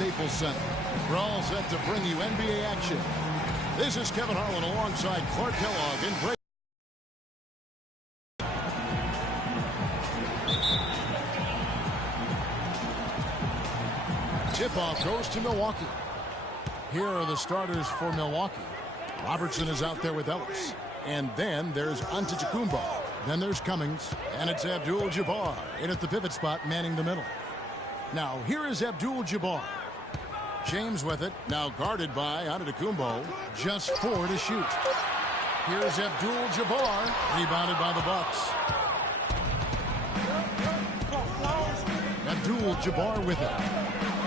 Staples Center. We're all set to bring you NBA action. This is Kevin Harlan alongside Clark Kellogg and Greg. Tip-off goes to Milwaukee. Here are the starters for Milwaukee. Robertson is out there with Ellis. And then there's Antetokounmpo. Then there's Cummings. And it's Abdul-Jabbar in at the pivot spot, manning the middle. Now, here is Abdul-Jabbar. James with it. Now guarded by Antetokounmpo. Just 4 to shoot. Here's Abdul-Jabbar. Rebounded by the Bucks. Abdul-Jabbar with it.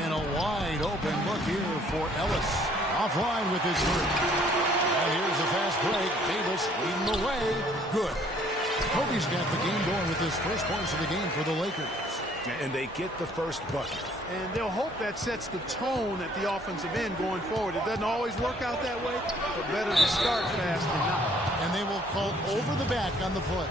And a wide open look here for Ellis. Offline with his three. And here's a fast break. Davis leading the way. Good. Kobe's got the game going with his first points of the game for the Lakers. And they get the first bucket. And they'll hope that sets the tone at the offensive end going forward. It doesn't always work out that way, but better to start fast than not. And they will call over the back on the play.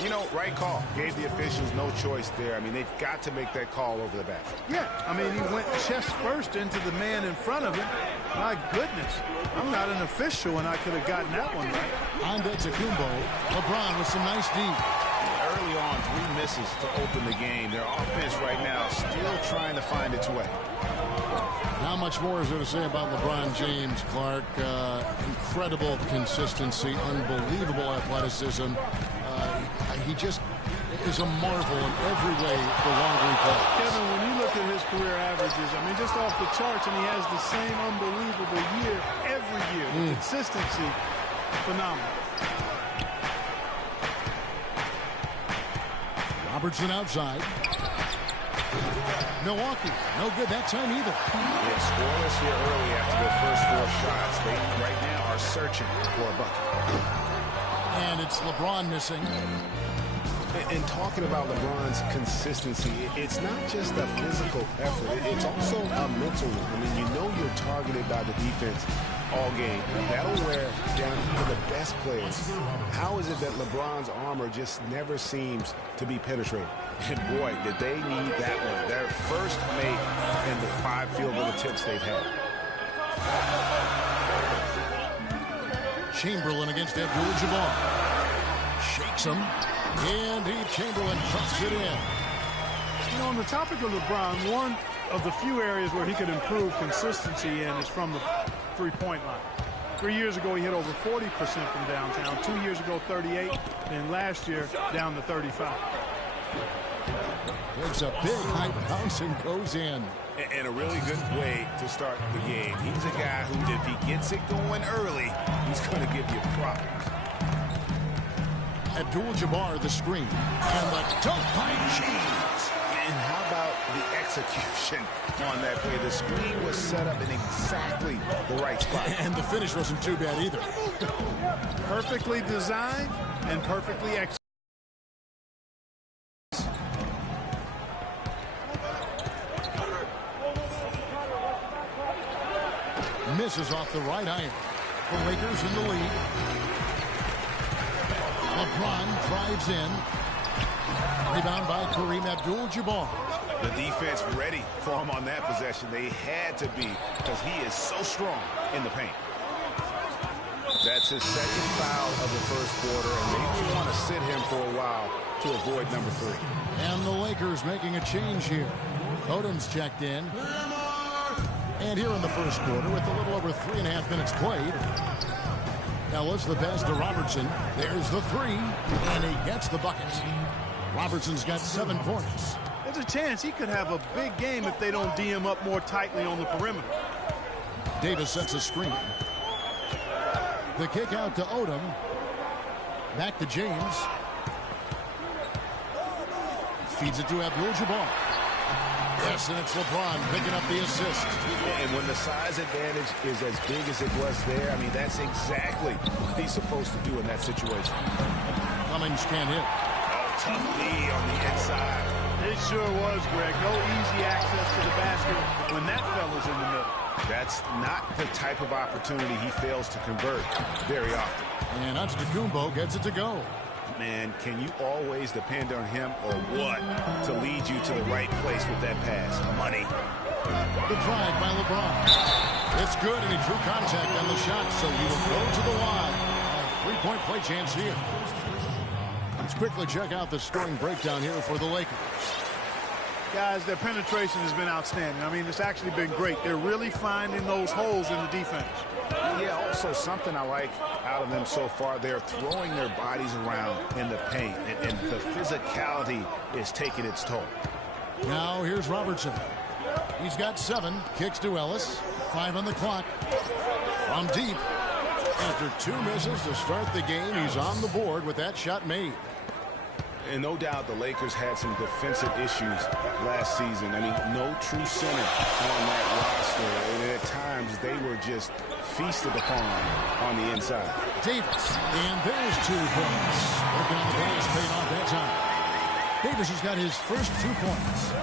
You know, right call. Gave the officials no choice there. I mean, they've got to make that call over the back. Yeah, I mean, he went chest first into the man in front of him. My goodness, I'm not an official, and I could have gotten that one right. Antetokounmpo, LeBron with some nice D. Early on, 3 misses to open the game. Their offense right now still trying to find its way. How much more is there to say about LeBron James, Clark? Incredible consistency, unbelievable athleticism. He just is a marvel in every way the longer he plays. Kevin, when you look at his career averages, I mean, just off the charts, and he has the same unbelievable year every year. The consistency, phenomenal. Robertson outside. Milwaukee, no good that time either. Yeah, scoreless here early after their first 4 shots. They right now are searching for a bucket. And it's LeBron missing. And talking about LeBron's consistency, it's not just a physical effort. It's also a mental one. I mean, you know you're targeted by the defense all game. That'll wear down to the best players. How is it that LeBron's armor just never seems to be penetrated? And boy, did they need that one. Their first make in the 5 field goal attempts they've had. Chamberlain against Abdul-Jabbar. Shakes him. And Chamberlain trucks it in. You know, on the topic of LeBron, one of the few areas where he could improve consistency in is from the three-point line. 3 years ago, he hit over 40% from downtown. 2 years ago, 38. And last year, down to 35. It's a big high bounce and goes in. And a really good way to start the game. He's a guy who, if he gets it going early, he's going to give you problems. Abdul-Jabbar the screen. And the dunk by James. And how about the execution on that play? The screen was set up in exactly the right spot. And the finish wasn't too bad either. Perfectly designed and perfectly executed. Misses off the right iron. The Lakers in the lead. LeBron drives in. Rebound by Kareem Abdul-Jabbar. The defense ready for him on that possession. They had to be because he is so strong in the paint. That's his second foul of the first quarter, and they will want to sit him for a while to avoid number 3. And the Lakers making a change here. Odom's checked in. And here in the first quarter, with a little over 3.5 minutes played, Ellis the pass to Robertson. There's the 3, and he gets the bucket. Robertson's got 7 points. There's a chance he could have a big game if they don't D him up more tightly on the perimeter. Davis sets a screen. The kick out to Odom. Back to James. Feeds it to Abdul-Jabbar. Yes, and it's LeBron picking up the assist. And when the size advantage is as big as it was there, I mean, that's exactly what he's supposed to do in that situation. Cummings can't hit. Oh, tough knee on the inside. It sure was, Greg. No easy access to the basket when that fella's in the middle. That's not the type of opportunity he fails to convert very often. And Antetokounmpo gets it to go. Man, can you always depend on him or what to lead you to the right place with that pass? Money. The drive by LeBron. It's good, and he drew contact on the shot, so he will go to the line. A three-point play chance here. Let's quickly check out the scoring breakdown here for the Lakers. Guys, their penetration has been outstanding. I mean, it's actually been great. They're really finding those holes in the defense. Yeah, also something I like out of them so far, they're throwing their bodies around in the paint, and the physicality is taking its toll. Now here's Robertson. He's got 7, kicks to Ellis, 5 on the clock. From deep, after 2 misses to start the game, he's on the board with that shot made. And no doubt the Lakers had some defensive issues last season. I mean, no true center on that roster. And at times, they were just feasted upon on the inside. Davis, and there's 2 points. Working on the glass, paid off that time. Davis has got his first 2 points.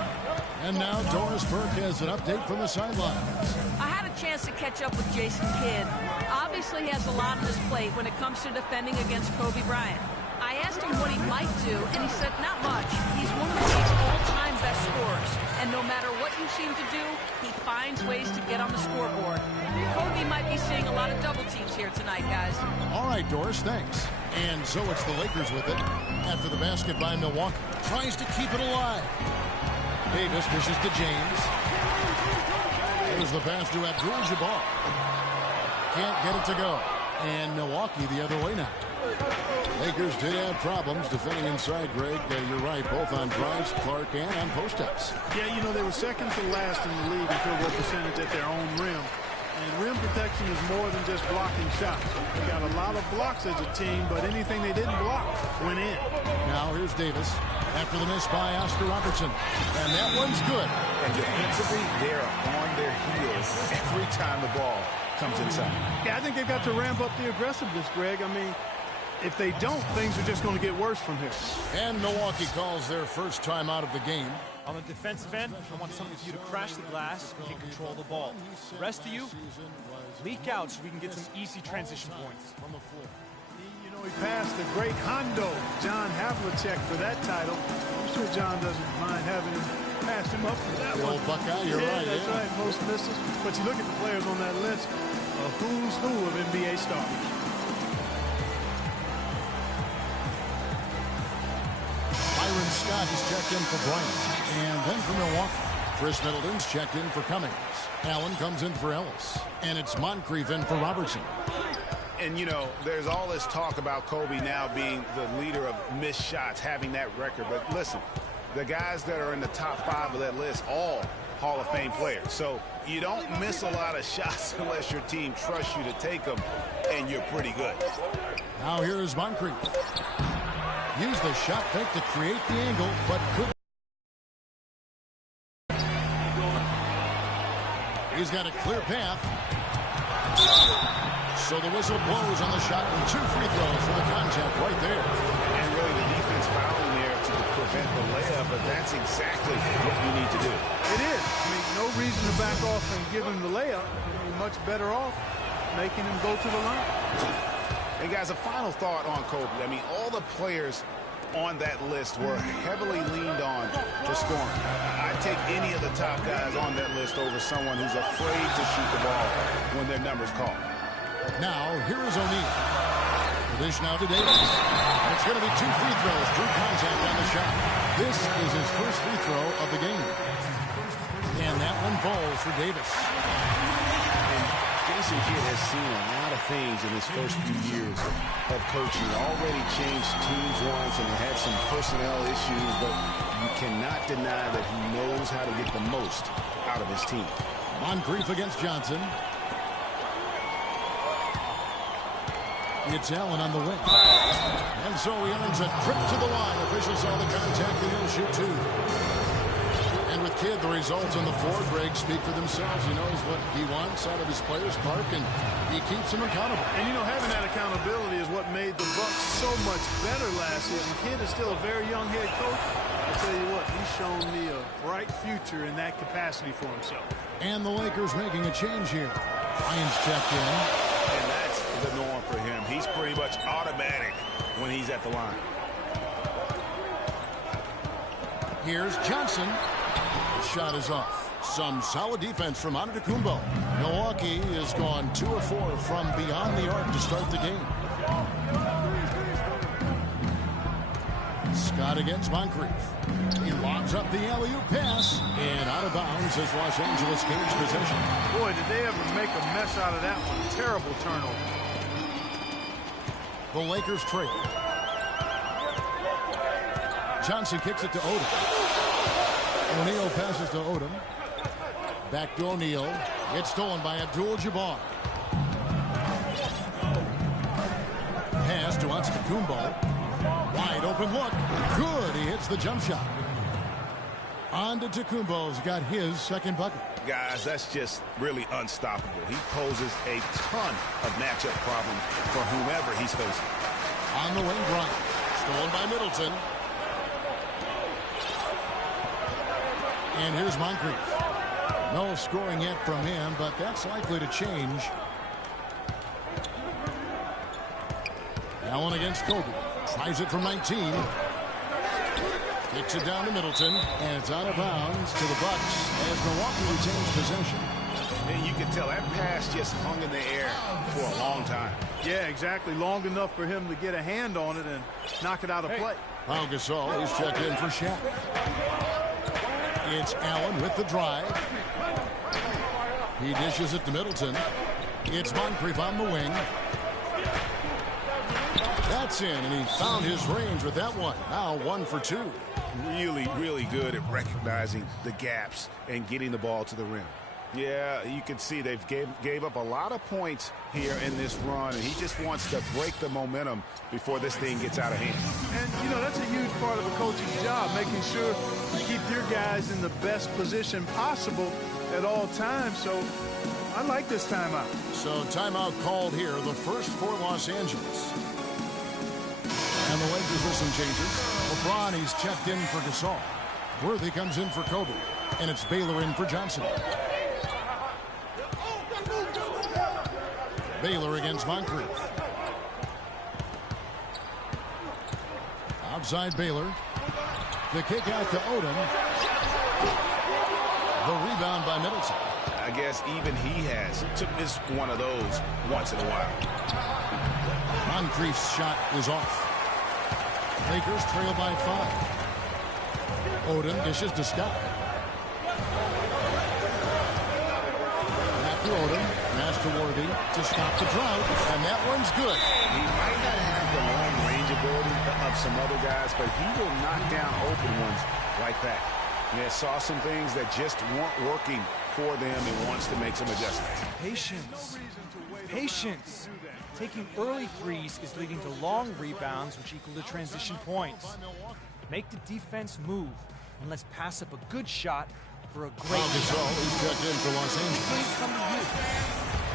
And now Doris Burke has an update from the sidelines. I had a chance to catch up with Jason Kidd. Obviously, he has a lot on his plate when it comes to defending against Kobe Bryant. I asked him what he might do, and he said not much. He's one of the league's all-time best scorers, and no matter what you seem to do, he finds ways to get on the scoreboard. Kobe might be seeing a lot of double teams here tonight, guys. All right, Doris, thanks. And so it's the Lakers with it. After the basket by Milwaukee. Tries to keep it alive. Davis dishes to James. There's the pass to Abdul-Jabbar. Can't get it to go. And Milwaukee the other way now. Lakers did have problems defending inside, Greg. You're right, both on drives, Clark, and on post-ups. Yeah, you know, they were second to last in the league in field goal percentage at their own rim. And rim protection is more than just blocking shots. They got a lot of blocks as a team, but anything they didn't block went in. Now here's Davis after the miss by Oscar Robertson. And that one's good. And defensively, they're on their heels every time the ball comes inside. Yeah, I think they've got to ramp up the aggressiveness, Greg. I mean, if they don't, things are just going to get worse from here. And Milwaukee calls their first time out of the game. On the defensive end, I want some of you to crash the glass and can control the ball. The rest of you, leak out so we can get some easy transition points. On the floor. You know, he passed the great Hondo, John Havlicek, for that title. I'm sure John doesn't mind having him pass him up for that one. Old Buckeye, you're right. That's right, most misses. But you look at the players on that list, a who's who of NBA stars. Byron Scott is checked in for Bryant. And then for Milwaukee, Chris Middleton's checked in for Cummings. Allen comes in for Ellis. And it's Moncrief in for Robertson. And, you know, there's all this talk about Kobe now being the leader of missed shots, having that record. But listen, the guys that are in the top 5 of that list, all Hall of Fame players. So you don't miss a lot of shots unless your team trusts you to take them, and you're pretty good. Now here is Moncrief. Used the shot fake to create the angle, but couldn't. He's got a clear path. So the whistle blows on the shot, and 2 free throws for the contact right there. And really the defense fouling there to prevent the layup, but that's exactly what you need to do. It is. I mean, no reason to back off and give him the layup. You're much better off making him go to the line. Hey, guys, a final thought on Kobe. I mean, all the players on that list were heavily leaned on for scoring. I'd take any of the top guys on that list over someone who's afraid to shoot the ball when their number's called. Now, here is O'Neal. The dish now to Davis. It's going to be 2 free throws. Drew contact on the shot. This is his first free throw of the game. And that one falls for Davis. And Jason Kidd has seen a lot of things in his first few years of coaching. Already changed teams once and had some personnel issues, but you cannot deny that he knows how to get the most out of his team. Moncrief against Johnson. It's Allen on the wing. And so he earns a trip to the line. Officials saw the contact, and he'll shoot 2. And with Kidd, the results on the floor, Greg, speak for themselves. He knows what he wants out of his players, Clark, and he keeps them accountable. And, you know, having that accountability is what made the Bucks so much better last season. Kidd is still a very young head coach. I'll tell you what, he's shown me a bright future in that capacity for himself. And the Lakers making a change here. Ryan's checked in. And that's the norm for him. He's pretty much automatic when he's at the line. Here's Johnson. The shot is off. Some solid defense from Antetokounmpo. Milwaukee has gone 2 of 4 from beyond the arc to start the game. Scott against Moncrief. He lobs up the alley-oop pass, and out of bounds as Los Angeles gains possession. Boy, did they ever make a mess out of that one. Terrible turnover. The Lakers trail. Johnson kicks it to Odom. O'Neal passes to Odom. Back to O'Neal. It's stolen by Abdul-Jabbar. Pass to Antetokounmpo. Wide open look. Good. He hits the jump shot. Antetokounmpo's got his second bucket. Guys, that's just really unstoppable. He poses a ton of matchup problems for whomever he's facing. On the wing, Bryant. Stolen by Middleton. And here's Moncrief. No scoring yet from him, but that's likely to change. Allen against Kobe. Tries it from 19. Kicks it down to Middleton, and it's out of bounds to the Bucks as Milwaukee retains possession. And you can tell that pass just hung in the air for a long time. Yeah, exactly. Long enough for him to get a hand on it and knock it out of play. Pau Gasol is checked in for Shaq. It's Allen with the drive. He dishes it to Middleton. It's Moncrief on the wing. That's in, and he found his range with that one. Now 1 for 2. Really, really good at recognizing the gaps and getting the ball to the rim. Yeah, you can see they've gave up a lot of points here in this run, and he just wants to break the momentum before this thing gets out of hand. And, you know, that's a huge part of a coach's job, making sure you keep your guys in the best position possible at all times. So I like this timeout. So timeout called here, the first for Los Angeles. And the Lakers with some changes. LeBron, he's checked in for Gasol. Worthy comes in for Kobe. And it's Baylor in for Johnson. Baylor against Moncrief. Outside Baylor. The kick out to Odom. The rebound by Middleton. I guess even he has took this one of those once in a while. Moncrief's shot is off. Lakers trail by 5. Odom dishes to Scott. Back to Odom. Pass to Worthy to stop the drought. And that one's good. He might not have the long range ability of some other guys, but he will knock down open ones like that. Yeah, saw some things that just weren't working for them and wants to make some adjustments. Patience. Patience. Taking early threes is leading to long rebounds, which equal to transition points. Make the defense move, and let's pass up a good shot for a great Gasol is checked in for Los Angeles. Please come to you.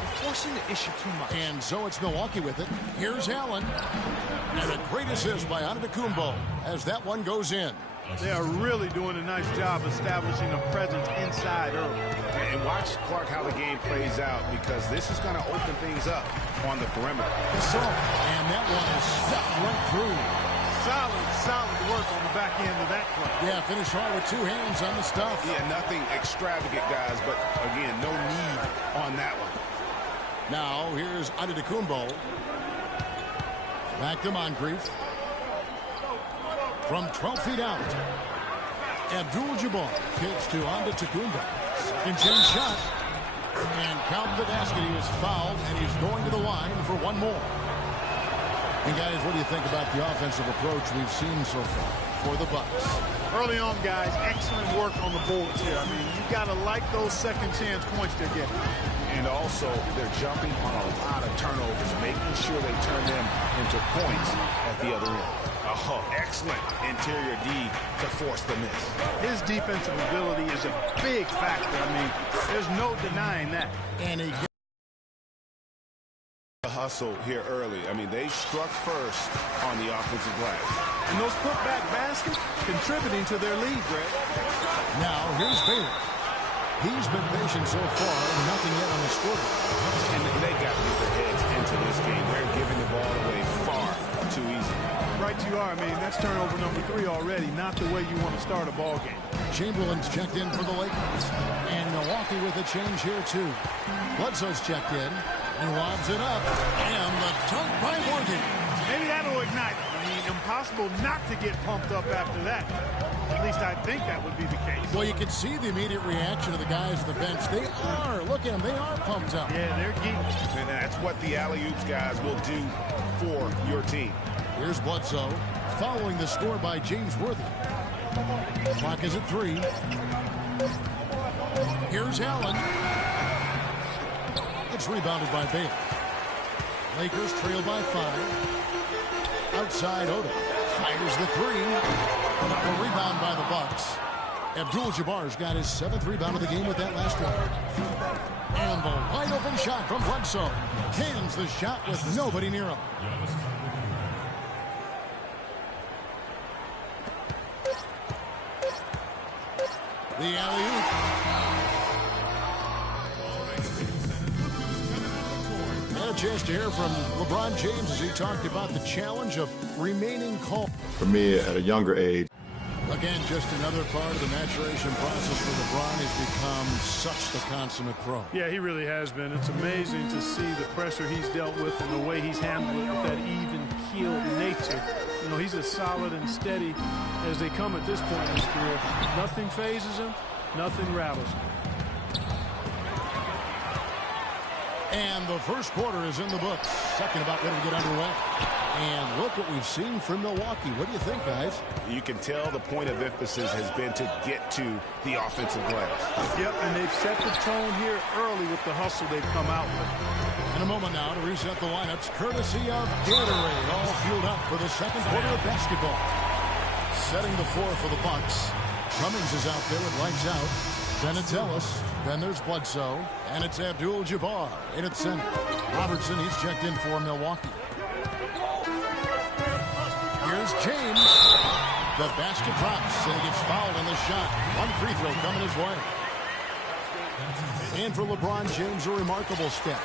You're forcing the issue too much. And so it's Milwaukee with it. Here's Allen. And a great assist by Antetokounmpo as that one goes in. They are really doing a nice job establishing a presence inside early. And watch, Clark, how the game plays out, because this is going to open things up on the perimeter. And that one is stuffed right through. Solid work on the back end of that play. Yeah, finish hard with 2 hands on the stuff. Yeah, nothing extravagant, guys, but again, no need on that one. Now, here's Antetokounmpo. Back to Moncrief. From 12 feet out. Abdul-Jabbar kicks to Antetokounmpo. Second chance shot. And count the basket. He was fouled, and he's going to the line for one more. And guys, what do you think about the offensive approach we've seen so far for the Bucks? Early on, guys, excellent work on the boards here. I mean, you got to like those second chance points they're getting. And also, they're jumping on a lot of turnovers, making sure they turn them into points at the other end. Oh, excellent interior D to force the miss. His defensive ability is a big factor. I mean, there's no denying that. And he the hustle here early. I mean, they struck first on the offensive glass. And those putback baskets contributing to their lead, Greg. Now, here's Baylor. He's been patient so far, nothing yet on the scoreboard. And they got to get their heads into this game. They're giving the ball away far too easy. Right you are. I mean, that's turnover number 3 already. Not the way you want to start a ball game. Chamberlain's checked in for the Lakers. And Milwaukee with a change here, too. Bledsoe's checked in. He lobs it up. And the dunk by Worthy. Maybe that'll ignite. I mean, impossible not to get pumped up after that. At least I think that would be the case. Well, you can see the immediate reaction of the guys at the bench. They are. Look at them. They are pumped up. Yeah, they're geeked. And that's what the alley-oops guys will do for your team. Here's Bledsoe following the score by James Worthy. Clock is at 3. Here's Allen. It's rebounded by Bailey. Lakers trail by 5. Outside Oda. Fires the 3. A rebound by the Bucks. Abdul-Jabbar's got his 7th rebound of the game with that last one. And the wide open shot from Bledsoe. Cans the shot with nobody near him. The alley-oop. And a chance to hear from LeBron James as he talked about the challenge of remaining calm. For me, at a younger age. Again, just another part of the maturation process for LeBron. He's become such the consummate pro. Yeah, he really has been. It's amazing to see the pressure he's dealt with and the way he's handled it with that even-keeled nature. You know, he's as solid and steady as they come at this point in his career. Nothing phases him. Nothing rattles him. And the first quarter is in the books. Second about ready to get underway. And look what we've seen from Milwaukee. What do you think, guys? You can tell the point of emphasis has been to get to the offensive glass. Yep, and they've set the tone here early with the hustle they've come out with. In a moment now to reset the lineups, courtesy of Gatorade, all fueled up for the second quarter of basketball. Setting the floor for the Bucks. Cummings is out there with lights out. Then it's Ellis. Then there's Bledsoe. And it's Abdul-Jabbar in at center. Robertson, he's checked in for Milwaukee. Here's James. The basket drops, and he gets fouled on the shot. One free throw coming his way. And for LeBron James, a remarkable step.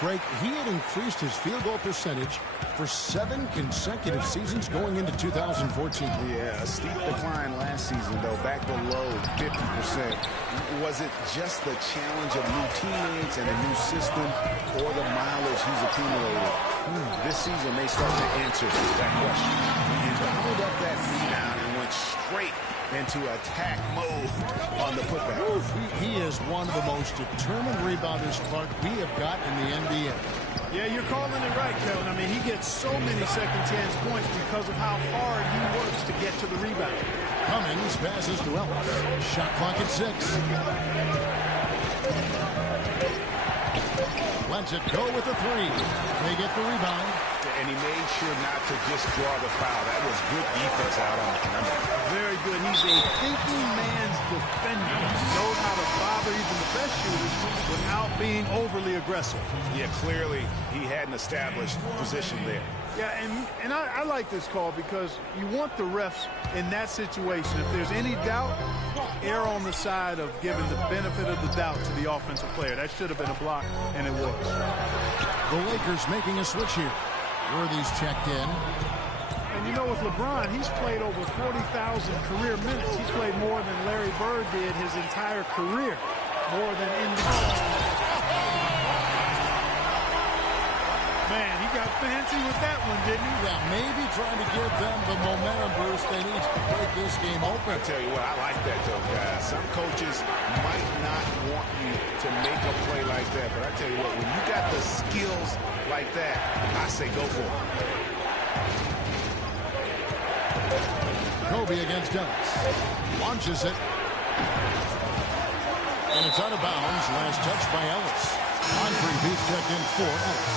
Greg, he had increased his field goal percentage for 7 consecutive seasons going into 2014. Yeah, a steep decline last season, though, back below 50%. Was it just the challenge of new teammates and a new system, or the mileage he's accumulated? This season, they start to answer that question. He dialed up that rebound and went straight into attack mode on the putback. He is one of the most determined rebounders, Clark, we have got in the NBA. Yeah, you're calling it right, Kevin. I mean, he gets so many second-chance points because of how hard he works to get to the rebound. Cummings passes to Ellis. Shot clock at 6. Lets it go with the 3. They get the rebound. And he made sure not to just draw the foul. That was good defense out on the perimeter. Very good. He's a thinking man's defender. He knows how to bother even the best shooters without being overly aggressive. Yeah, clearly he had an established position there. Yeah, and I like this call because you want the refs in that situation. If there's any doubt, err on the side of giving the benefit of the doubt to the offensive player. That should have been a block, and it was. The Lakers making a switch here. Worthy's checked in. And you know, with LeBron, he's played over 40,000 career minutes. He's played more than Larry Bird did his entire career. More than Man, he got fancy with that one, didn't he? Yeah, maybe trying to give them the momentum boost they need to break this game open. I'll tell you what, I like that, though, guys. Some coaches might not want you to make a play like that, but I tell you what, when you got the skills like that, I say go for it. Kobe against Ellis. Launches it. And it's out of bounds. Last touch by Ellis. Moncrief checked in for Ellis.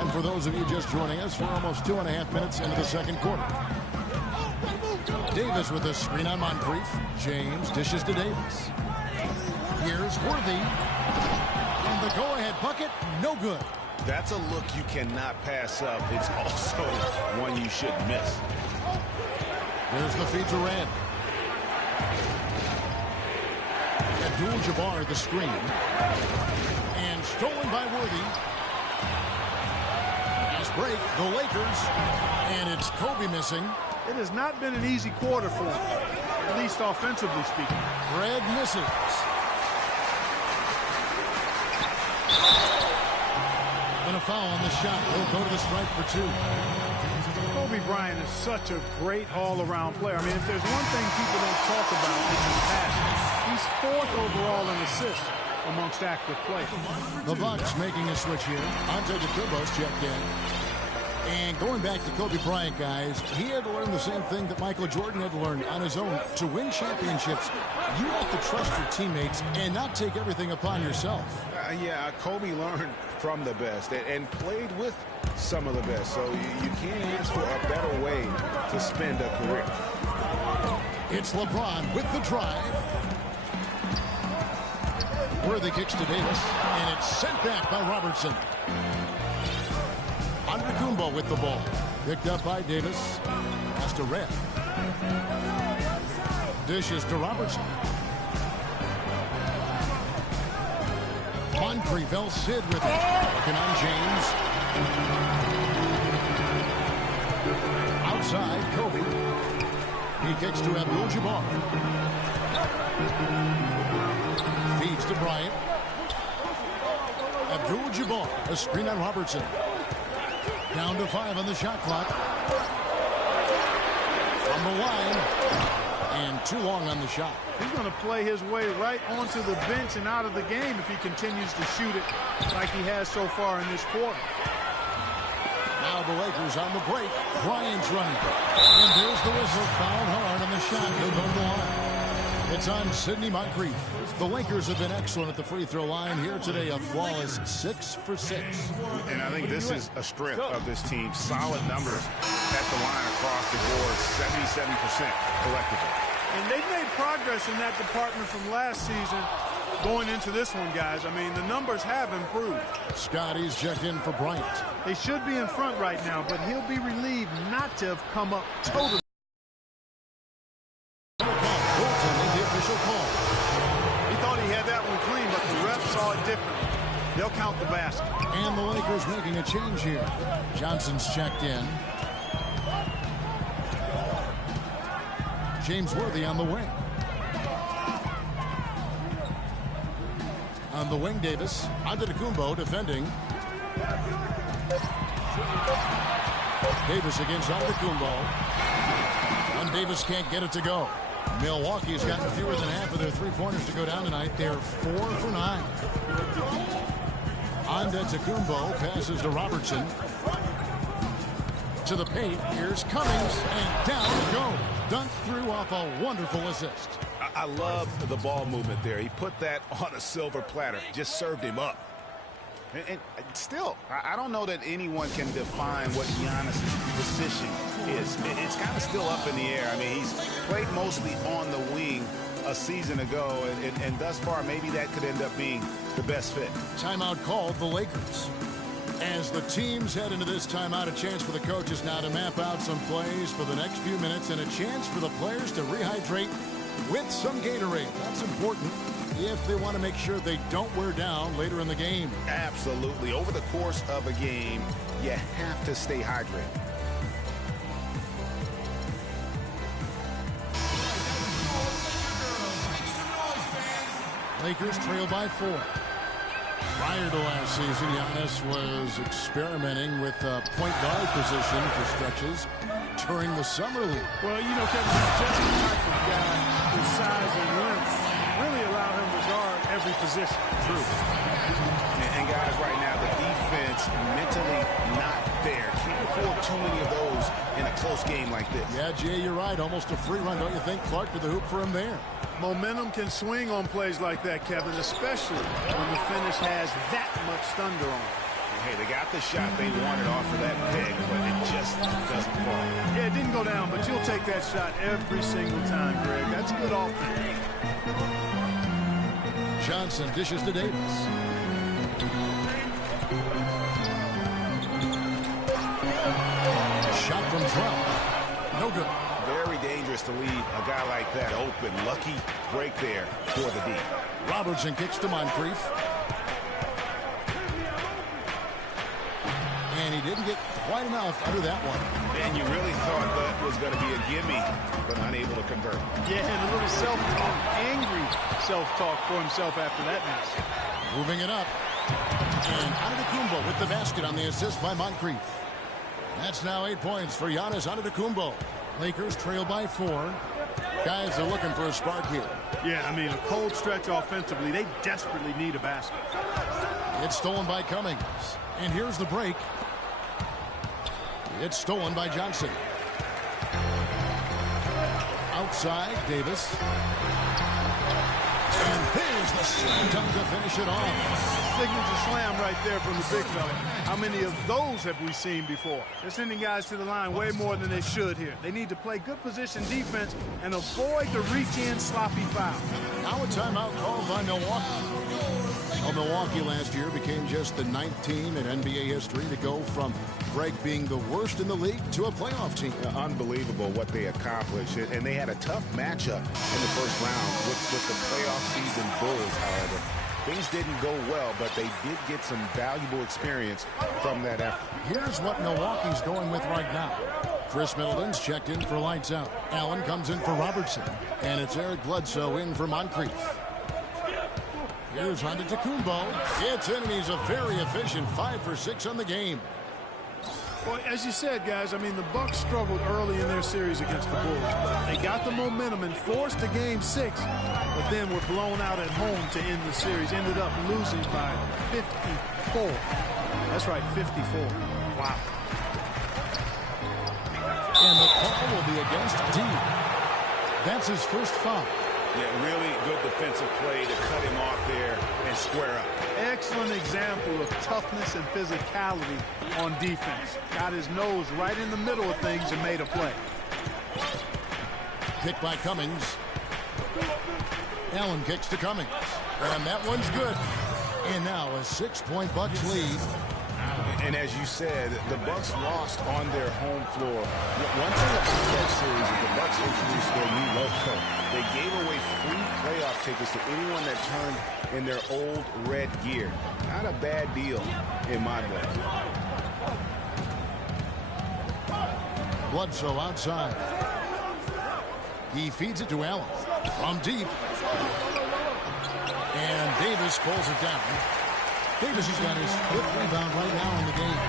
And for those of you just joining us, we're almost 2.5 minutes into the second quarter. Davis with a screen on Moncrief. James dishes to Davis. Here's Worthy. And the go-ahead bucket, no good. That's a look you cannot pass up. It's also one you shouldn't miss. There's the feed to Rand. Abdul-Jabbar the screen. And stolen by Worthy. Break, the Lakers, and it's Kobe missing. It has not been an easy quarter for him, at least offensively speaking. Greg misses. And a foul on the shot. He'll go to the strike for 2. Kobe Bryant is such a great all-around player. I mean, if there's one thing people don't talk about, it's his passing. He's 4th overall in assists amongst active players. The Bucks making a switch here. Antetokounmpo's checked in. And going back to Kobe Bryant, guys, he had to learn the same thing that Michael Jordan had to learn on his own. To win championships, you have to trust your teammates and not take everything upon yourself. Yeah, Kobe learned from the best and played with some of the best. So you can't ask for a better way to spend a career. It's LeBron with the drive. Worthy kicks to Davis, and it's sent back by Robertson. Antetokounmpo with the ball. Picked up by Davis. Pass to Red. Dishes to Robertson. Moncrief El Cid with it. Working on James. Outside, Kobe. He kicks to Abdul-Jabbar. Feeds to Bryant. Abdul-Jabbar. A screen on Robertson. Down to 5 on the shot clock. From the line. And too long on the shot. He's going to play his way right onto the bench and out of the game if he continues to shoot it like he has so far in this quarter. Now the Lakers on the break. Bryant's running. And there's the whistle. Fouled hard on the shot. He'll go to the line. It's on Sidney Moncrief. The Lakers have been excellent at the free throw line here today. A flawless 6 for 6. And I think this is a strength of this team. Solid numbers at the line across the board. 77% collectively. And they've made progress in that department from last season going into this one, guys. I mean, the numbers have improved. Scotty's checked in for Bryant. They should be in front right now, but he'll be relieved not to have come up totally. The official call. He thought he had that one clean, but the ref saw it differently. They'll count the basket. And the Lakers making a change here. Johnson's checked in. James Worthy on the wing. On the wing, Davis. Antetokounmpo defending. Davis against Antetokounmpo. And Davis can't get it to go. Milwaukee's gotten fewer than half of their three-pointers to go down tonight. They're 4 for 9. Antetokounmpo passes to Robertson. To the paint. Here's Cummings. And down to go. Dunked through off a wonderful assist. I love the ball movement there. He put that on a silver platter. Just served him up. And still, I don't know that anyone can define what Giannis' position is. It's kind of still up in the air. I mean, he's played mostly on the wing a season ago, and thus far, maybe that could end up being the best fit. Timeout called the Lakers. As the teams head into this timeout, a chance for the coaches now to map out some plays for the next few minutes and a chance for the players to rehydrate with some Gatorade. That's important if they want to make sure they don't wear down later in the game. Absolutely. Over the course of a game, you have to stay hydrated. Lakers trail by 4. Prior to last season, Giannis was experimenting with a point guard position for stretches during the summer league. Well, you know, Kevin, he's just the type of guy with size and length really allow him to guard every position. True. And guys, right now, the defense mentally not there. Can't afford too many of those in a close game like this. Yeah, Jay, you're right. Almost a free run, don't you think? Clark to the hoop for him there. Momentum can swing on plays like that, Kevin, especially when the finish has that much thunder on it. Hey, they got the shot they wanted off of that pick, but it just doesn't fall. Yeah, it didn't go down, but you'll take that shot every single time, Greg. That's good offense. Johnson dishes to Davis. Shot from 12. No good. Very dangerous to leave a guy like that open. Lucky break there for the D. Robertson kicks to Moncrief. And And he didn't get quite enough under that one. And you really thought that was going to be a gimme, but unable to convert. Yeah, and a little self-talk, angry self-talk for himself after that miss. Moving it up. And Antetokounmpo with the basket on the assist by Moncrief. That's now 8 points for Giannis Antetokounmpo. Lakers trail by 4. Guys are looking for a spark here. Yeah, I mean, a cold stretch offensively. They desperately need a basket. It's stolen by Cummings. And here's the break. It's stolen by Johnson. Outside, Davis. And there's the slam dunk to finish it off. Signature slam right there from the big fella. How many of those have we seen before? They're sending guys to the line way more than they should here. They need to play good position defense and avoid the reach-in sloppy foul. Now a timeout called by Milwaukee. Well, Milwaukee last year became just the 9th team in NBA history to go from Greg being the worst in the league to a playoff team. Unbelievable what they accomplished. And they had a tough matchup in the first round with the playoff season Bulls, however. Things didn't go well, but they did get some valuable experience from that effort. Here's what Milwaukee's going with right now. Chris Middleton's checked in for lights out. Allen comes in for Robertson. And it's Eric Bledsoe in for Moncrief. Here's Antetokounmpo. It's in, and he's a very efficient 5 for 6 on the game. Well, as you said, guys, I mean, the Bucks struggled early in their series against the Bulls. They got the momentum and forced a game 6, but then were blown out at home to end the series. Ended up losing by 54. That's right, 54. Wow. And the call will be against D. That's his first foul. Yeah, really good defensive play to cut him off there and square up. Excellent example of toughness and physicality on defense. Got his nose right in the middle of things and made a play. Picked by Cummings. Allen kicks to Cummings. And that one's good. And now a 6-point Bucks lead. And as you said, the Bucks lost on their home floor. One thing about that series is the Bucks introduced their new logo. They gave away free playoff tickets to anyone that turned in their old red gear. Not a bad deal in my book. Bledsoe outside. He feeds it to Allen from deep. And Davis pulls it down. Davis has got his 5th rebound right now in the game.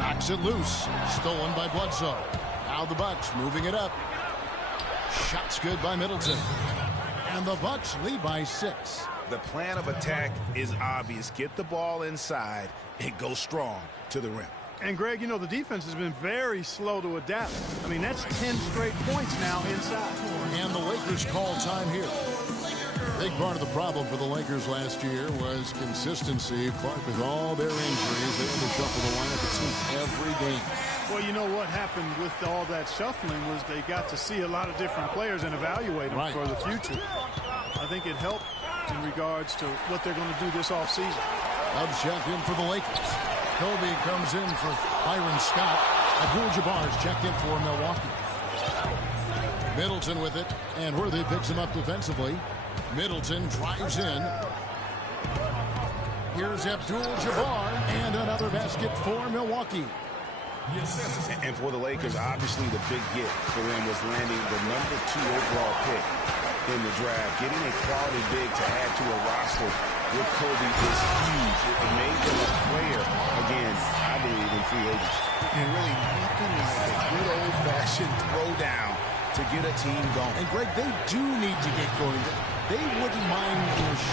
Knocks it loose. Stolen by Bledsoe. Now the Bucks moving it up. Shots good by Middleton. And the Bucks lead by 6. The plan of attack is obvious. Get the ball inside and go strong to the rim. And, Greg, you know, the defense has been very slow to adapt. I mean, that's 10 straight points now inside. And the Lakers call time here. Big part of the problem for the Lakers last year was consistency. Clark, with all their injuries, they had to shuffle the lineup, it seems, every game. Well, you know what happened with all that shuffling was they got to see a lot of different players and evaluate them for the future. I think it helped in regards to what they're going to do this offseason. Dubs checked in for the Lakers. Kobe comes in for Byron Scott. Abdul-Jabbar's checked in for Milwaukee. Middleton with it, and Worthy picks him up defensively. Middleton drives in. Here's Abdul-Jabbar, and another basket for Milwaukee. And for the Lakers, obviously the big get for them was landing the number 2 overall pick in the draft. Getting a quality big to add to a roster with Kobe is huge. It made them a player, again, I believe, in free agency. And really nothing like a good old-fashioned throwdown to get a team going. And, Greg, they do need to get going. They wouldn't mind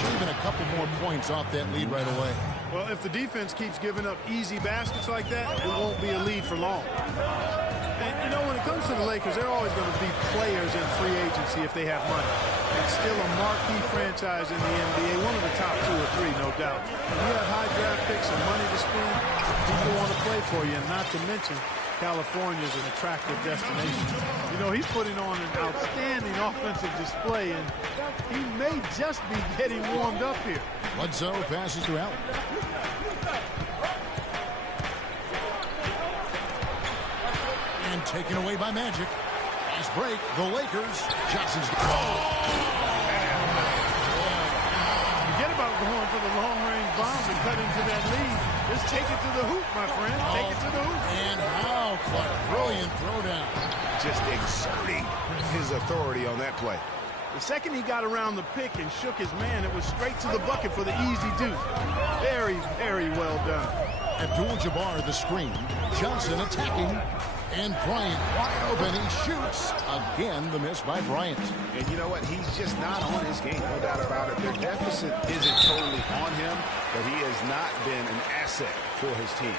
shaving a couple more points off that lead right away. Well, if the defense keeps giving up easy baskets like that, it won't be a lead for long. And, you know, when it comes to the Lakers, they're always going to be players in free agency if they have money. It's still a marquee franchise in the NBA, one of the top 2 or 3, no doubt. When you have high draft picks and money to spend, people want to play for you, and not to mention California is an attractive destination. You know, he's putting on an outstanding offensive display, and he may just be getting warmed up here. Bledsoe passes to Allen. And taken away by Magic. Fast break, the Lakers. Johnson's Forget about going for the long-range bombs and cut into that lead. Just take it to the hoop, my friend. Take it to the hoop. And how Clark, brilliant throwdown. Just exerting his authority on that play. The second he got around the pick and shook his man, it was straight to the bucket for the easy deuce. Very, very well done. Abdul-Jabbar the screen. Johnson attacking. And Bryant wide open. He shoots. Again, the miss by Bryant. And you know what? He's just not on his game, no doubt about it. Their deficit isn't totally on him, but he has not been an asset for his team.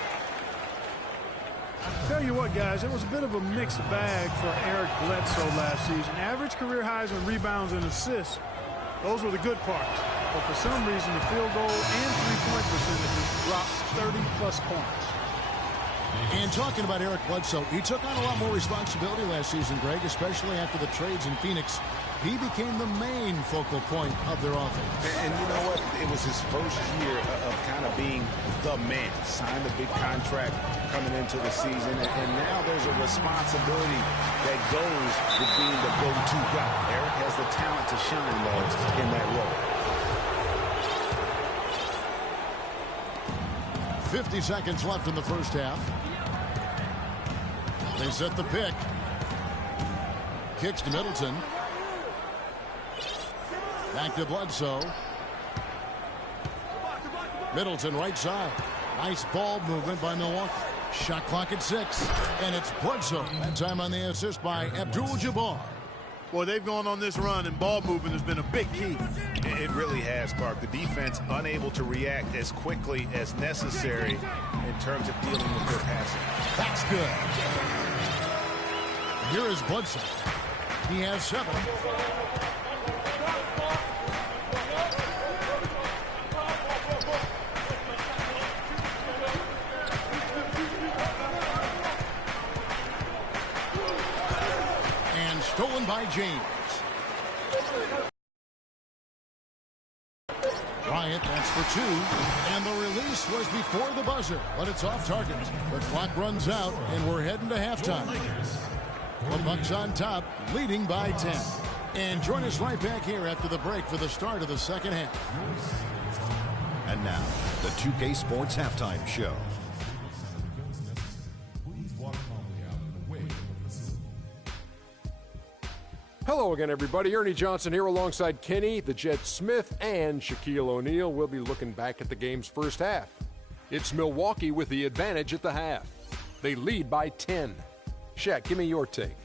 Tell you what, guys, it was a bit of a mixed bag for Eric Bledsoe last season. Average career highs in rebounds and assists. Those were the good parts. But for some reason, the field goal and three-point percentages dropped 30-plus points. And talking about Eric Bledsoe, he took on a lot more responsibility last season, Greg, especially after the trades in Phoenix. He became the main focal point of their offense. And you know what? It was his first year of kind of being the man. Signed a big contract coming into the season. And now there's a responsibility that goes with being the go-to guy. Eric has the talent to shine, though, in that role. 50 seconds left in the first half. They set the pick. Kicks to Middleton. Back to Bledsoe. Middleton right side. Nice ball movement by Milwaukee. Shot clock at 6. And it's Bledsoe. That time on the assist by Abdul-Jabbar. Boy, they've gone on this run, and ball movement has been a big key. It really has, Clark. The defense unable to react as quickly as necessary in terms of dealing with their passing. That's good. Here is Bledsoe. He has 7. And stolen by James. Bryant, that's for 2. And the release was before the buzzer, but it's off target. The clock runs out, and we're heading to halftime. The Bucks on top, leading by 10. And join us right back here after the break for the start of the second half. And now, the 2K Sports Halftime Show. Hello again, everybody. Ernie Johnson here alongside Kenny, the Jet Smith, and Shaquille O'Neal. We'll be looking back at the game's first half. It's Milwaukee with the advantage at the half. They lead by 10. Shaq, give me your take.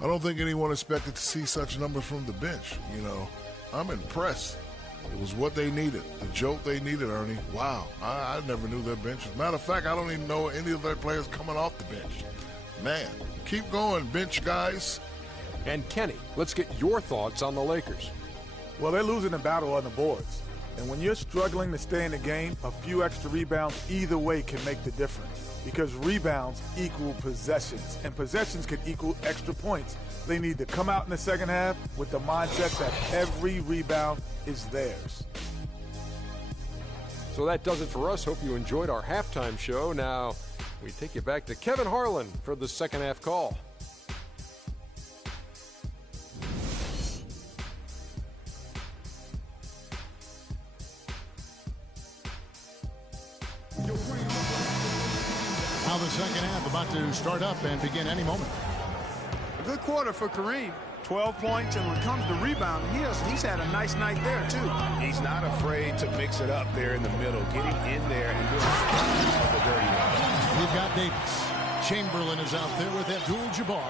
I don't think anyone expected to see such numbers from the bench. You know, I'm impressed. It was what they needed, the jolt they needed, Ernie. Wow, I never knew their bench. As a matter of fact, I don't even know any of their players coming off the bench. Man, keep going, bench guys. And Kenny, let's get your thoughts on the Lakers. Well, they're losing the battle on the boards. And when you're struggling to stay in the game, a few extra rebounds either way can make the difference. Because rebounds equal possessions, and possessions can equal extra points. They need to come out in the second half with the mindset that every rebound is theirs. So that does it for us. Hope you enjoyed our halftime show. Now, we take you back to Kevin Harlan for the second half call. Now the second half about to start up and begin any moment. A good quarter for Kareem. 12 points, and when it comes to rebounding, he's had a nice night there, too. He's not afraid to mix it up there in the middle, getting in there and doing the dirty work. We've got Davis. Chamberlain is out there with Abdul-Jabbar.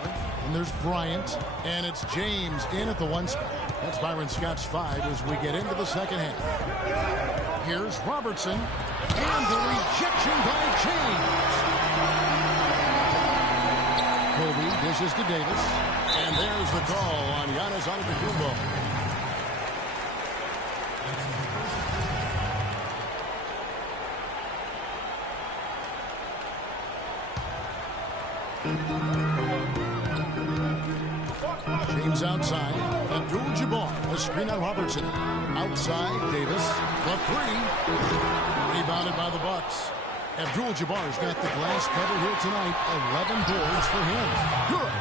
And there's Bryant. And it's James in at the 1 spot. That's Byron Scott's 5 as we get into the second half. Here's Robertson. And the rejection by James. Kobe dishes to Davis. And there's the call on Giannis Antetokounmpo. James outside. Abdul-Jabbar. A screen on Robertson. Outside. Davis. The 3. Rebounded by the Bucks. Abdul-Jabbar's got the glass cover here tonight. 11 boards for him. Good.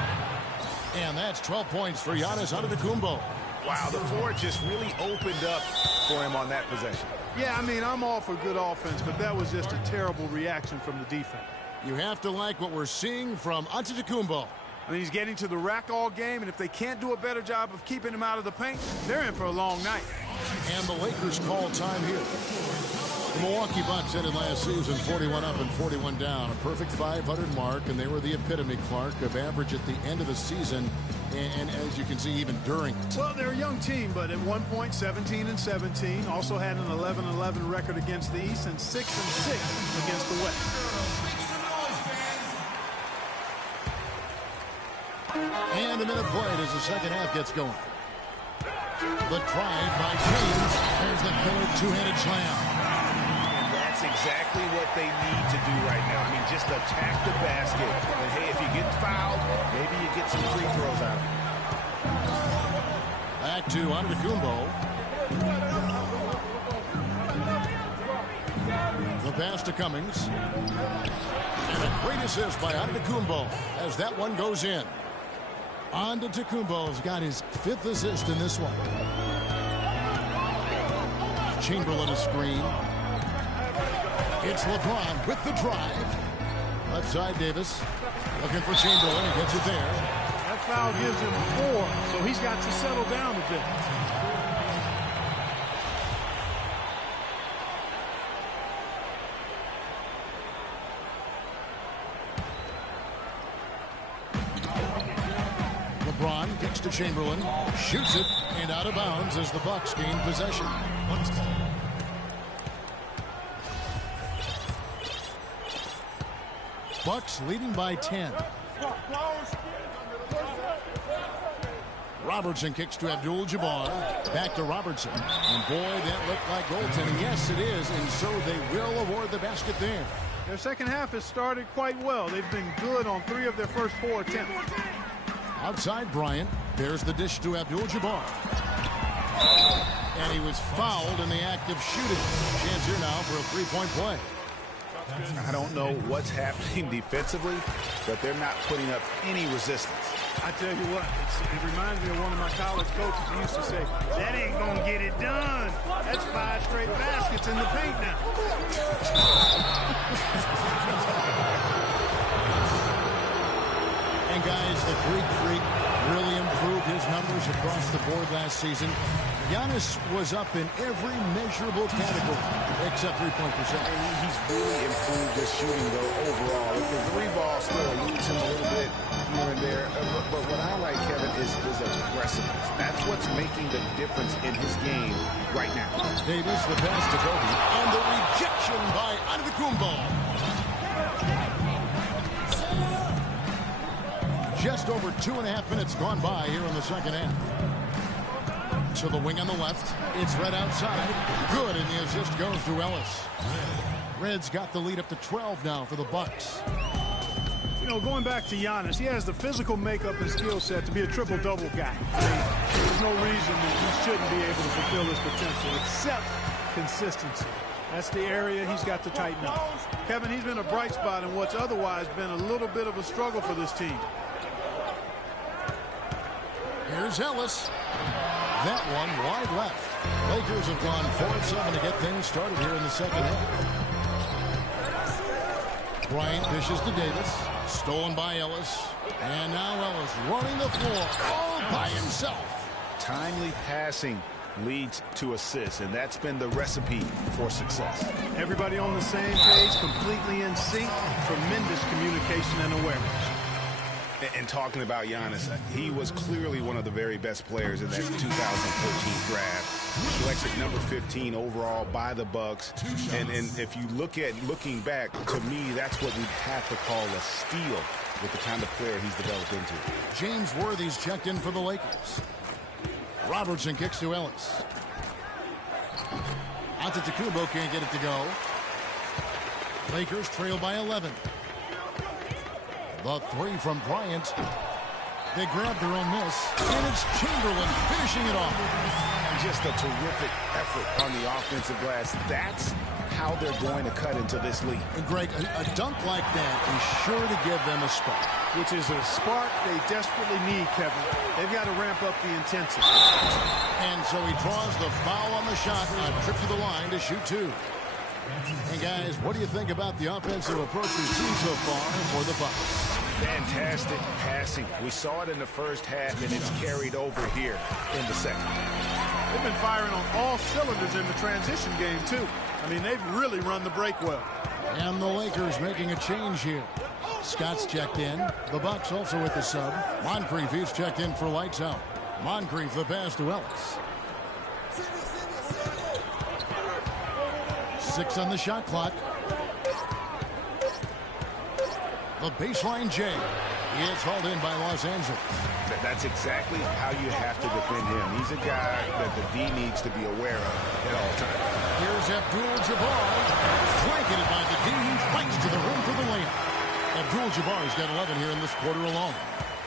And that's 12 points for Giannis Antetokounmpo. Wow, the floor just really opened up for him on that possession. Yeah, I mean, I'm all for good offense, but that was just a terrible reaction from the defense. You have to like what we're seeing from Antetokounmpo. I mean, he's getting to the rack all game, and if they can't do a better job of keeping him out of the paint, they're in for a long night. And the Lakers call time here. The Milwaukee Bucks ended last season 41 up and 41 down, a perfect 500 mark, and they were the epitome, Clark, of average at the end of the season, and as you can see, even during. Well, they're a young team, but at one point, 17-17, also had an 11-11 record against the East and 6-6 against the West. And a minute played as the second half gets going. The drive by James. There's the killer two-handed slam. And that's exactly what they need to do right now. I mean, just attack the basket. And hey, if you get fouled, maybe you get some free throws out of it. Back to Antetokounmpo. The pass to Cummings. And a great assist by Antetokounmpo as that one goes in. Antetokounmpo's got his 5th assist in this one. Chamberlain a screen. It's LeBron with the drive. Left side Davis. Looking for Chamberlain. He gets it there. That foul gives him 4, so he's got to settle down a bit. LeBron kicks to Chamberlain, shoots it, and out of bounds as the Bucks gain possession. Bucks leading by 10. Robertson kicks to Abdul-Jabbar. Back to Robertson. And boy, that looked like goaltending. Yes, it is, and so they will award the basket there. Their second half has started quite well. They've been good on 3 of their first 4 attempts. Outside Bryant. There's the dish to Abdul-Jabbar. And he was fouled in the act of shooting. Chance here now for a three-point play. I don't know what's happening defensively, but they're not putting up any resistance. I tell you what, it reminds me of one of my college coaches who used to say, that ain't going to get it done. That's 5 straight baskets in the paint now. And guys, the Greek Freak really improved his numbers across the board last season. Giannis was up in every measurable category except three-point percentage. And he's really improved his shooting, though, overall. The 3-ball still eludes him a little bit here and there. But what I like, Kevin, is aggressiveness. That's what's making the difference in his game right now. Davis, the pass to Kobe, and the rejection by Antetokounmpo. Just over 2.5 minutes gone by here in the second half. To the wing on the left. It's right outside. Good, and the assist goes to Ellis. Reds got the lead up to 12 now for the Bucks. You know, going back to Giannis, he has the physical makeup and skill set to be a triple-double guy. I mean, there's no reason that he shouldn't be able to fulfill his potential, except consistency. That's the area he's got to tighten up. Kevin, he's been a bright spot in what's otherwise been a little bit of a struggle for this team. Here's Ellis. That one wide left. Lakers have gone 4-7 to get things started here in the second half. Bryant dishes to Davis. Stolen by Ellis. And now Ellis running the floor all by himself. Timely passing leads to assists, and that's been the recipe for success. Everybody on the same page, completely in sync. Tremendous communication and awareness. And talking about Giannis, he was clearly one of the very best players in that 2014 draft. Selected number 15 overall by the Bucks. And if you looking back, to me, that's what we'd have to call a steal with the kind of player he's developed into. James Worthy's checked in for the Lakers. Robertson kicks to Ellis. Antetokounmpo can't get it to go. Lakers trail by 11. The 3 from Bryant. They grab their own miss, and it's Chamberlain finishing it off. Just a terrific effort on the offensive glass. That's how they're going to cut into this lead. And Greg, a dunk like that is sure to give them a spark. Which is a spark they desperately need, Kevin. They've got to ramp up the intensity. And so he draws the foul on the shot, a trip to the line to shoot two. Hey guys, what do you think about the offensive approach we've seen so far for the Bucks? Fantastic passing. We saw it in the first half, and it's carried over here in the second. They've been firing on all cylinders in the transition game, too. I mean, they've really run the break well. And the Lakers making a change here. Scott's checked in. The Bucks also with the sub. Moncrief, he's checked in for lights out. Moncrief, the pass to Ellis. 6 on the shot clock. The baseline J. It's hauled in by Los Angeles. That's exactly how you have to defend him. He's a guy that the D needs to be aware of at all times. Here's Abdul-Jabbar. Flanking it by the D. He fights to the rim for the layup. Abdul-Jabbar's got 11 here in this quarter alone.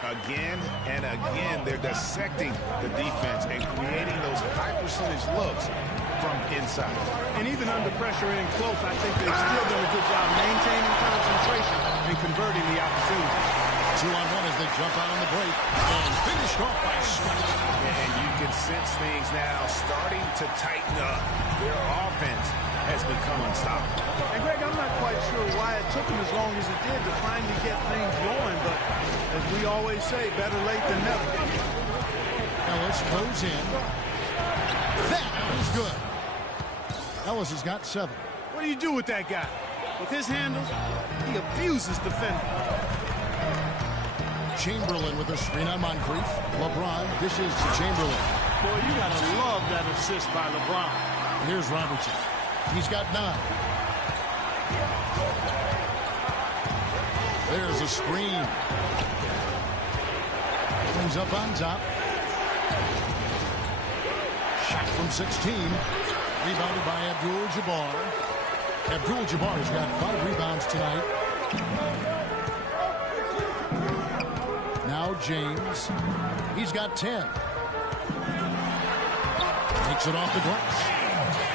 Again and again, they're dissecting the defense and creating those high percentage looks from inside. And even under pressure in close, I think they've still done a good job maintaining concentration and converting the opportunity. 2-on-1 as they jump out on the break. And finished off by Scott. And you can sense things now starting to tighten up. Their offense has become unstoppable. And Greg, I'm not quite sure why it took them as long as it did to finally get things going, but as we always say, better late than never. Ellis goes in. That is good. Ellis has got 7. What do you do with that guy? With his handles, he abuses defenders. Chamberlain with a screen on Moncrief. LeBron dishes to Chamberlain. Boy, you gotta love that assist by LeBron. Here's Robertson. He's got 9. There's a screen. Brings up on top. Shot from 16. Rebounded by Abdul-Jabbar. Abdul-Jabbar's got 5 rebounds tonight. Now James. He's got 10. Takes it off the glass.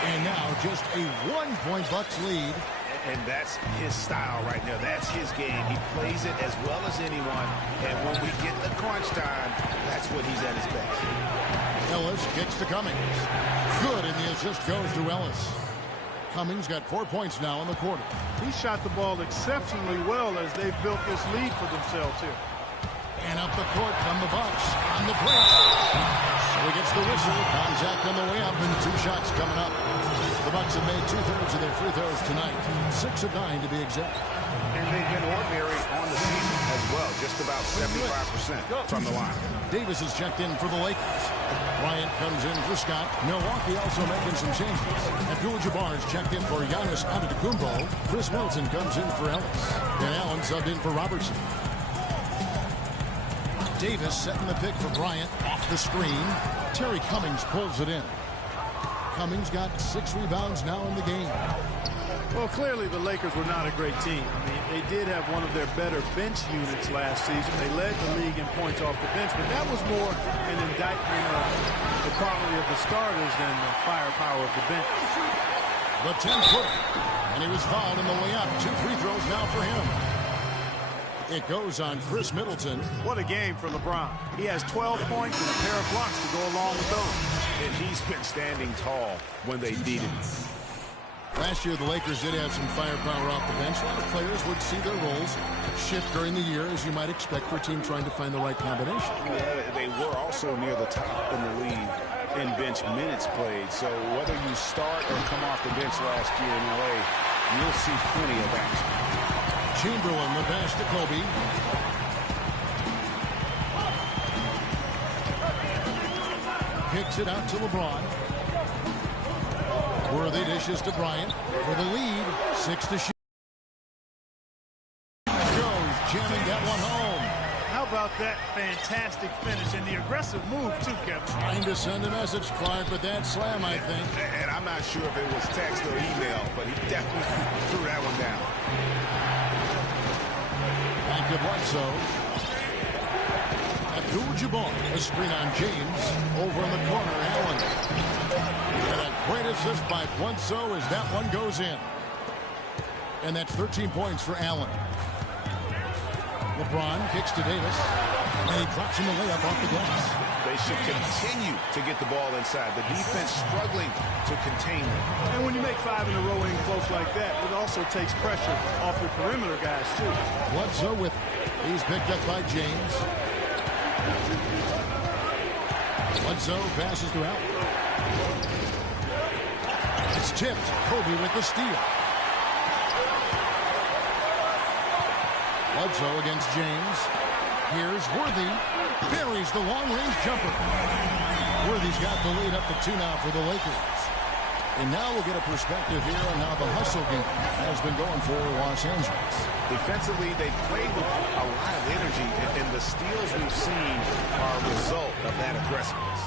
And now just a 1-point Bucks lead. And that's his style right now. That's his game. He plays it as well as anyone. And when we get the crunch time, that's when he's at his best. Ellis kicks to Cummings. Good, and the assist goes to Ellis. Cummings got 4 points now in the quarter. He shot the ball exceptionally well as they've built this lead for themselves here. And up the court come the Bucks on the break. So he gets the whistle. Contact on the way up, and 2 shots coming up. The Bucks have made 2/3 of their free throws tonight. 6 of 9 to be exact. And they've been ordinary on the season as well. Just about 75% from the line. Davis is checked in for the Lakers. Bryant comes in for Scott. Milwaukee also making some changes. Abdul-Jabbar is checked in for Giannis Antetokounmpo. Chris Middleton comes in for Ellis. And Allen subbed in for Robertson. Davis setting the pick for Bryant off the screen. Terry Cummings pulls it in. Cummings got 6 rebounds now in the game. Well, clearly the Lakers were not a great team. I mean, they did have one of their better bench units last season. They led the league in points off the bench, but that was more an indictment of the quality of the starters than the firepower of the bench. The 10-footer, and he was fouled on the way up. 2 free throws now for him. It goes on Chris Middleton. What a game for LeBron. He has 12 points and a pair of blocks to go along with those. And he's been standing tall when they needed him. Last year, the Lakers did have some firepower off the bench. A lot of players would see their roles shift during the year, as you might expect for a team trying to find the right combination. Yeah, they were also near the top in the league in bench minutes played. So whether you start or come off the bench last year in LA, you'll see plenty of action. Chamberlain, the pass to Kobe. Kicks it out to LeBron. Worthy dishes to Bryant for the lead. 6 to shoot. Goes jamming that one home. How about that fantastic finish and the aggressive move too, Kevin? Trying to send a message, Clark, but that slam, I think. And I'm not sure if it was text or email, but he definitely threw that one down. Back to Bledsoe. Abdul-Jabbar, a screen on James. Over in the corner, Allen. And a great assist by Bledsoe as that one goes in. And that's 13 points for Allen. LeBron kicks to Davis. And he drops him the layup off the glass. They should continue to get the ball inside. The defense struggling to contain them. And when you make 5 in a row in close like that, it also takes pressure off your perimeter guys, too. Bledsoe with it. He's picked up by James. Bledsoe passes to Allen. It's tipped. Kobe with the steal. Bledsoe against James. Here's Worthy. Buries the long-range jumper. Worthy's got the lead up to 2 now for the Lakers. And now we'll get a perspective here on how the hustle game has been going for Los Angeles. Defensively, they played with a lot of energy, and the steals we've seen are a result of that aggressiveness.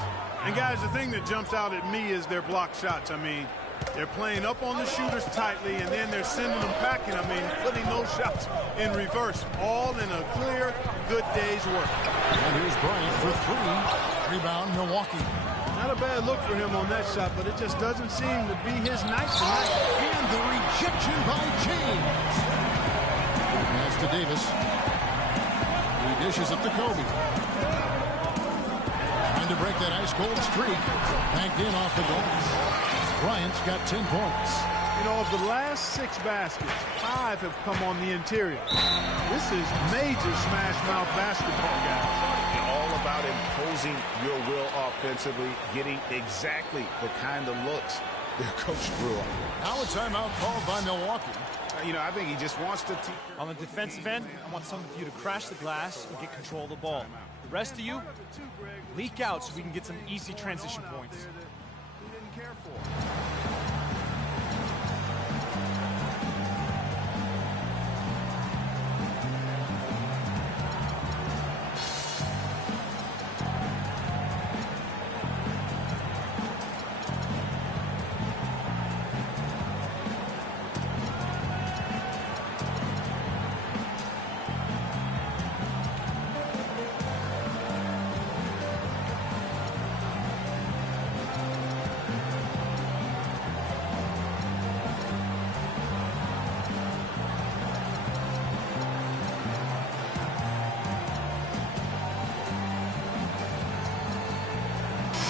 And guys, the thing that jumps out at me is their block shots. I mean, they're playing up on the shooters tightly, and then they're sending them packing. I mean, putting those shots in reverse, all in a clear, good day's work. And here's Bryant for 3. Rebound, Milwaukee. Not a bad look for him on that shot, but it just doesn't seem to be his night tonight. And the rejection by James. Pass to Davis. He dishes it to Kobe. Trying to break that ice-cold streak. Banked in off the glass. Bryant's got 10 points. You know, of the last 6 baskets, 5 have come on the interior. This is major smash-mouth basketball, guys. All about imposing your will offensively, getting exactly the kind of looks their coach grew up. Now a timeout called by Milwaukee. You know, I think he just wants to... On the defensive end, I want some of you to crash the glass and get control of the ball. The rest of you, leak out so we can get some easy transition points.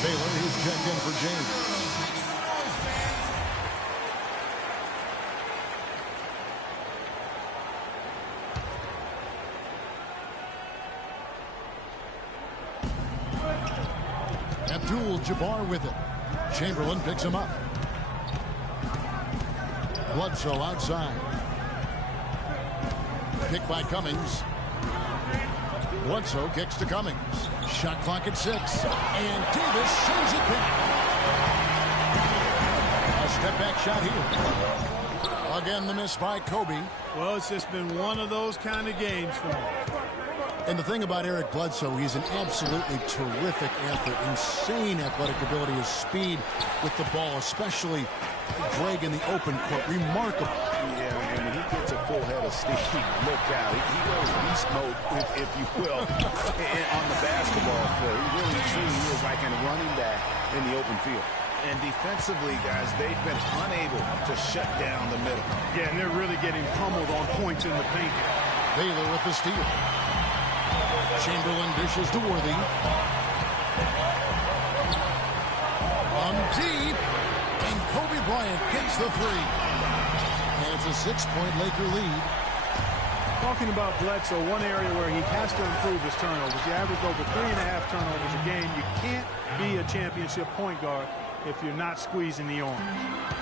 Baylor, he's checked in for James. Abdul-Jabbar with it. Chamberlain picks him up. Bledsoe outside. Pick by Cummings. Bledsoe kicks to Cummings. Shot clock at 6. And Davis sends it back. A step back shot here. Again, the miss by Kobe. Well, it's just been one of those kind of games for him. And the thing about Eric Bledsoe, he's an absolutely terrific athlete. Insane athletic ability, his speed with the ball, especially Greg in the open court. Remarkable. Yeah, and when he gets a full head of steam, look out. He goes beast mode, if you will, on the basketball floor. He really, truly is like a running back in the open field. And defensively, guys, they've been unable to shut down the middle. Yeah, and they're really getting pummeled on points in the paint. Baylor with the steal. Chamberlain dishes to Worthy. On deep. And Kobe Bryant hits the 3. And it's a 6-point Laker lead. Talking about Bledsoe, one area where he has to improve his turnovers. He averaged over 3.5 turnovers a game. You can't be a championship point guard if you're not squeezing the arm.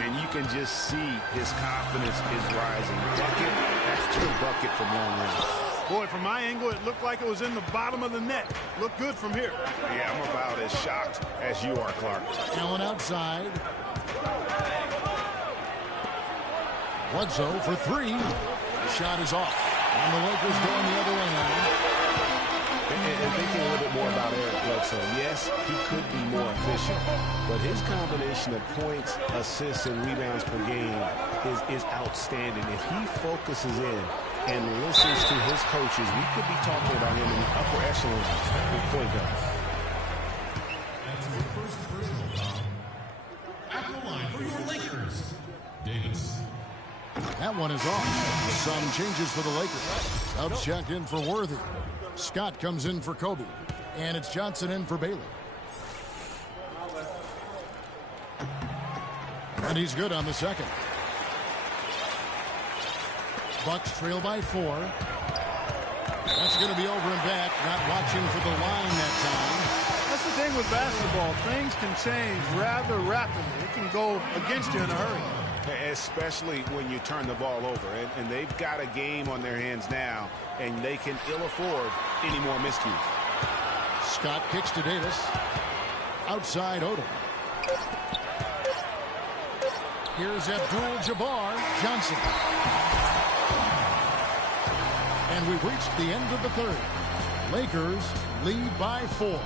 And you can just see his confidence is rising. Bucket after bucket from long range. Boy, from my angle, it looked like it was in the bottom of the net. Looked good from here. Yeah, I'm about as shocked as you are, Clark. Allen outside. Bledsoe for 3. The shot is off. And the Lakers going the other way now. And thinking a little bit more about Eric Bledsoe, yes, he could be more efficient, but his combination of points, assists, and rebounds per game is outstanding. If he focuses in and listens to his coaches, we could be talking about him in the upper echelon with point guards. At the line for your Lakers, Davis. That one is off. Some changes for the Lakers. Up check in for Worthy. Scott comes in for Kobe. And it's Johnson in for Bailey. And he's good on the second. Bucks trail by 4. That's going to be over and back. Not watching for the line that time. That's the thing with basketball. Things can change rather rapidly. It can go against you in a hurry. Especially when you turn the ball over. And they've got a game on their hands now, and they can ill afford any more miscues. Scott kicks to Davis. Outside Odom. Here's Abdul-Jabbar Johnson. And we've reached the end of the third. Lakers lead by 4.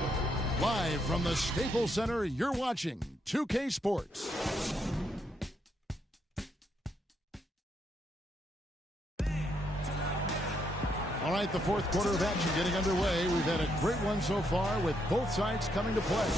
Live from the Staples Center, you're watching 2K Sports. All right, the fourth quarter of action getting underway. We've had a great one so far with both sides coming to play.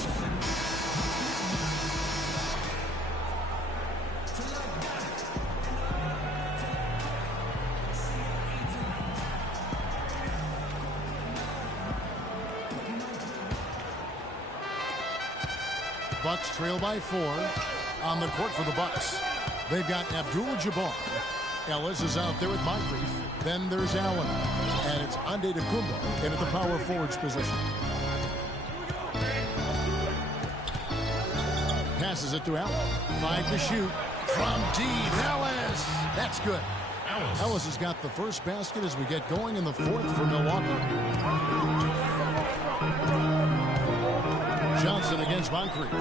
Bucks trail by 4 on the court for the Bucks. They've got Abdul-Jabbar. Ellis is out there with Moncrief. Then there's Allen. And it's Antetokounmpo in at the power forwards position. Passes it to Allen. 5 to shoot. From deep, Ellis. That's good. Ellis has got the first basket as we get going in the fourth for Milwaukee. Johnson against Moncrief.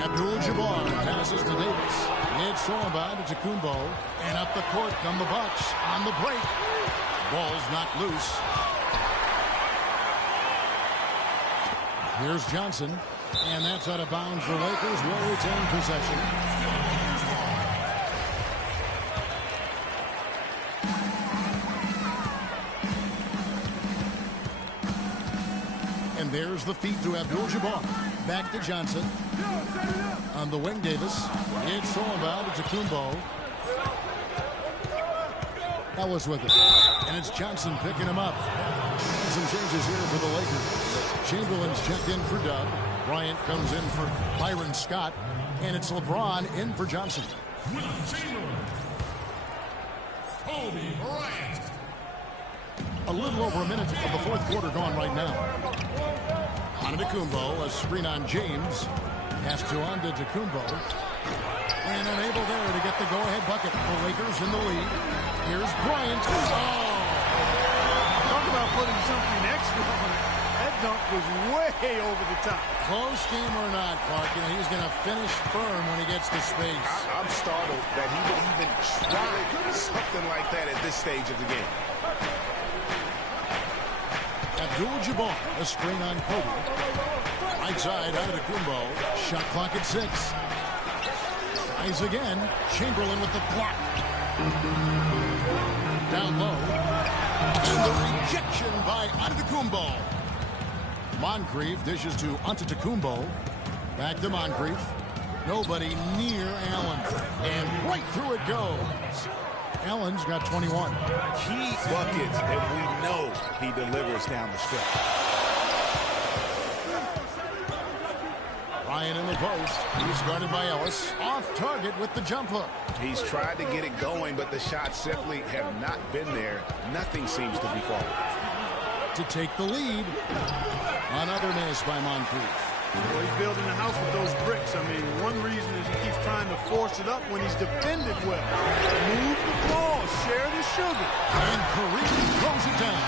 Abdul-Jabbar passes to Davis. It's Solomon to Kumbo. And up the court come the Bucks on the break. Ball's not loose. Here's Johnson. And that's out of bounds for Lakers. Will retain possession. And there's the feed to Abdul-Jabbar. Back to Johnson. On the wing, Davis. It's Solomon to Kumbo. Ellis with it. And it's Johnson picking him up. And some changes here for the Lakers. Chamberlain's checked in for Dub. Bryant comes in for Byron Scott. And it's LeBron in for Johnson. Kobe Bryant. A little over a minute of the fourth quarter gone right now. Antetokounmpo, a screen on James. Pass to Antetokounmpo. And unable there to get the go-ahead bucket. The Lakers in the lead. Here's Bryant. Oh! Talk about putting something extra on it. That dunk was way over the top. Close game or not, Clark, you know, he's going to finish firm when he gets to space. I'm startled that he would even try something like that at this stage of the game. Abdul-Jabbar, a screen on Kobe. Right side, Antetokounmpo. Shot clock at 6. Eyes again. Chamberlain with the block. Down low. And the rejection by Antetokounmpo. Moncrief dishes to Antetokounmpo. Back to Moncrief. Nobody near Allen. And right through it goes. Allen's got 21. Key buckets, and we know he delivers down the stretch. Ryan in the post. He's guarded by Ellis. Off target with the jump hook. He's tried to get it going, but the shots simply have not been there. Nothing seems to be falling. To take the lead. Another miss by Moncrief. Well, he's building a house with those bricks. I mean, one reason is he keeps trying to force it up when he's defended well. Move the ball, share the sugar. And Kareem throws it down.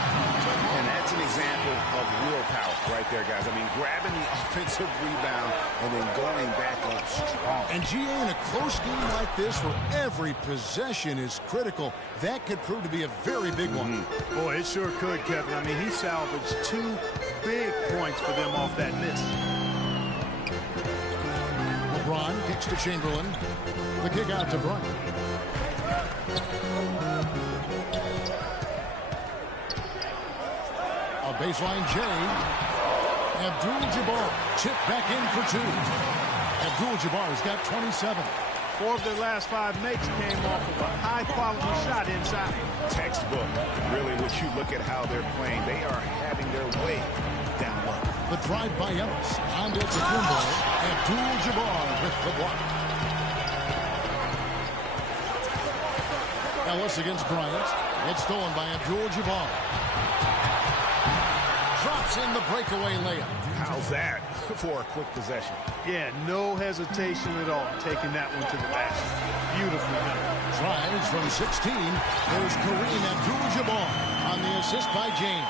And that's an example of willpower right there, guys. I mean, grabbing the offensive rebound and then going back up strong. And GA, in a close game like this where every possession is critical, that could prove to be a very big one. Boy, it sure could, Kevin. I mean, he salvaged 2 big points for them off that miss. LeBron kicks to Chamberlain. The kick out to Bryant. A baseline J. Abdul-Jabbar chipped back in for 2. Abdul-Jabbar's got 27. 4 of their last 5 makes came off of a high-quality shot inside. Textbook. Really, when you look at how they're playing, they are having their way down low. The drive by Ellis. Antetokounmpo. Abdul-Jabbar with the block. Ellis against Bryant. It's stolen by Abdul-Jabbar. Drops in the breakaway layup. How's that for a quick possession? Yeah, no hesitation at all taking that one to the basket. Beautifully done. Drives from 16. There's Kareem Abdul-Jabbar on the assist by James.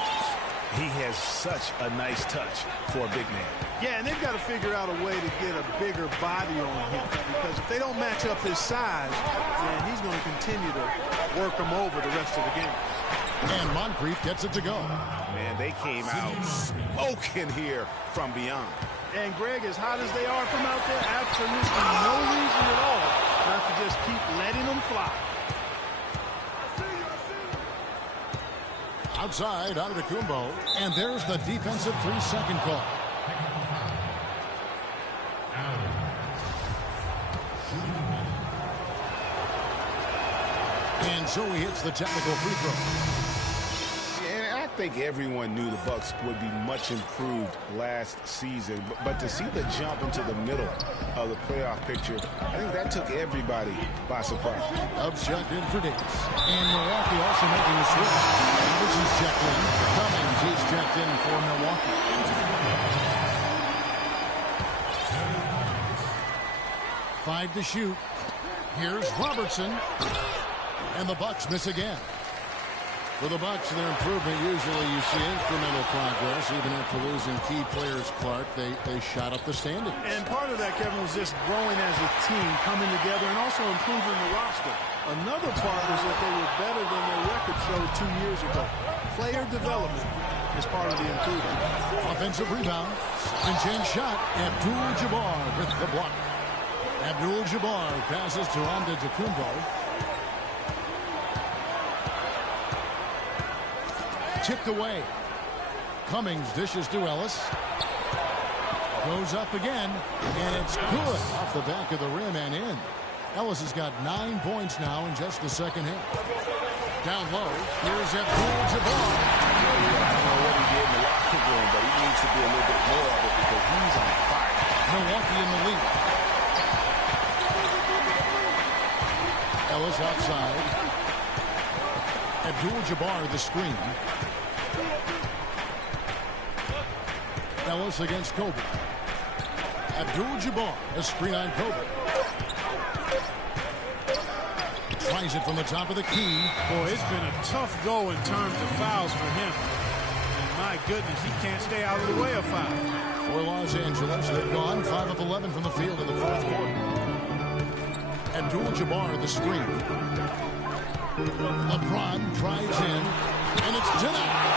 He has such a nice touch for a big man. Yeah, and they've got to figure out a way to get a bigger body on him, because if they don't match up his size, then he's going to continue to work them over the rest of the game. And Moncrief gets it to go. Man, they came out smoking here from beyond. And Greg, as hot as they are from out there, absolutely no reason at all not to just keep letting them fly. Outside, Antetokounmpo, and there's the defensive 3-second call. And so he hits the technical free throw. And I think everyone knew the Bucks would be much improved last season, but to see the jump into the middle of the playoff picture, I think that took everybody by surprise. Dubs checked in for Davis. And Milwaukee also making a switch. Robertson's checked in. Cummings, he's checked in for Milwaukee. 5 to shoot. Here's Robertson. And the Bucks miss again. For the Bucks, their improvement, usually you see incremental progress. Even after losing key players, Clark, they shot up the standings. And part of that, Kevin, was just growing as a team, coming together, and also improving the roster. Another part was that they were better than their record showed 2 years ago. Player development is part of the improvement. Offensive rebound. And chance shot. Abdul-Jabbar with the block. Abdul-Jabbar passes to Antetokounmpo. Tipped away. Cummings dishes to Ellis. Goes up again, and it's good off the back of the rim and in. Ellis has got 9 points now in just the second half. Down low, here's Abdul-Jabbar. I don't know what he did in the locker room, but he needs to do a little bit more of it because he's on fire. Milwaukee in the lead. Ellis outside. Abdul-Jabbar the screen. Ellis against Kobe. Abdul-Jabbar, a screen on Kobe. Tries it from the top of the key. Boy, it's been a tough go in terms of fouls for him. And my goodness, he can't stay out of the way of foul. For Los Angeles, they've gone 5 of 11 from the field in the fourth quarter. Abdul-Jabbar the screen. LeBron drives in, and it's denied.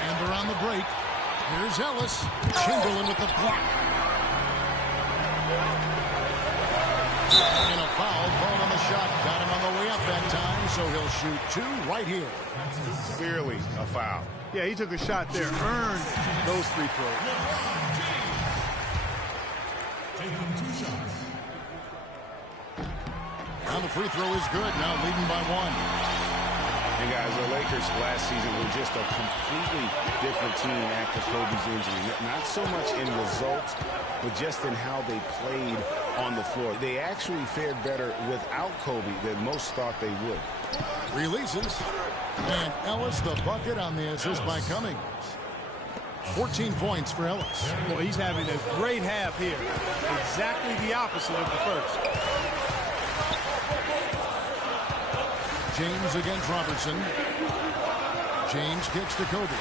And around the break, here's Ellis. Chamberlain with the block. And a foul called on the shot. Got him on the way up that time, so he'll shoot 2 right here. Clearly a foul. Yeah, he took a shot there, earned those free throws. Now the free throw is good. Now leading by 1. And guys, the Lakers last season were just a completely different team after Kobe's injury. Not so much in results, but just in how they played on the floor. They actually fared better without Kobe than most thought they would. Releases. And Ellis the bucket on the assist by Cummings. 14 points for Ellis. Well, he's having a great half here. Exactly the opposite of the first. James against Robertson. James kicks to Kobe.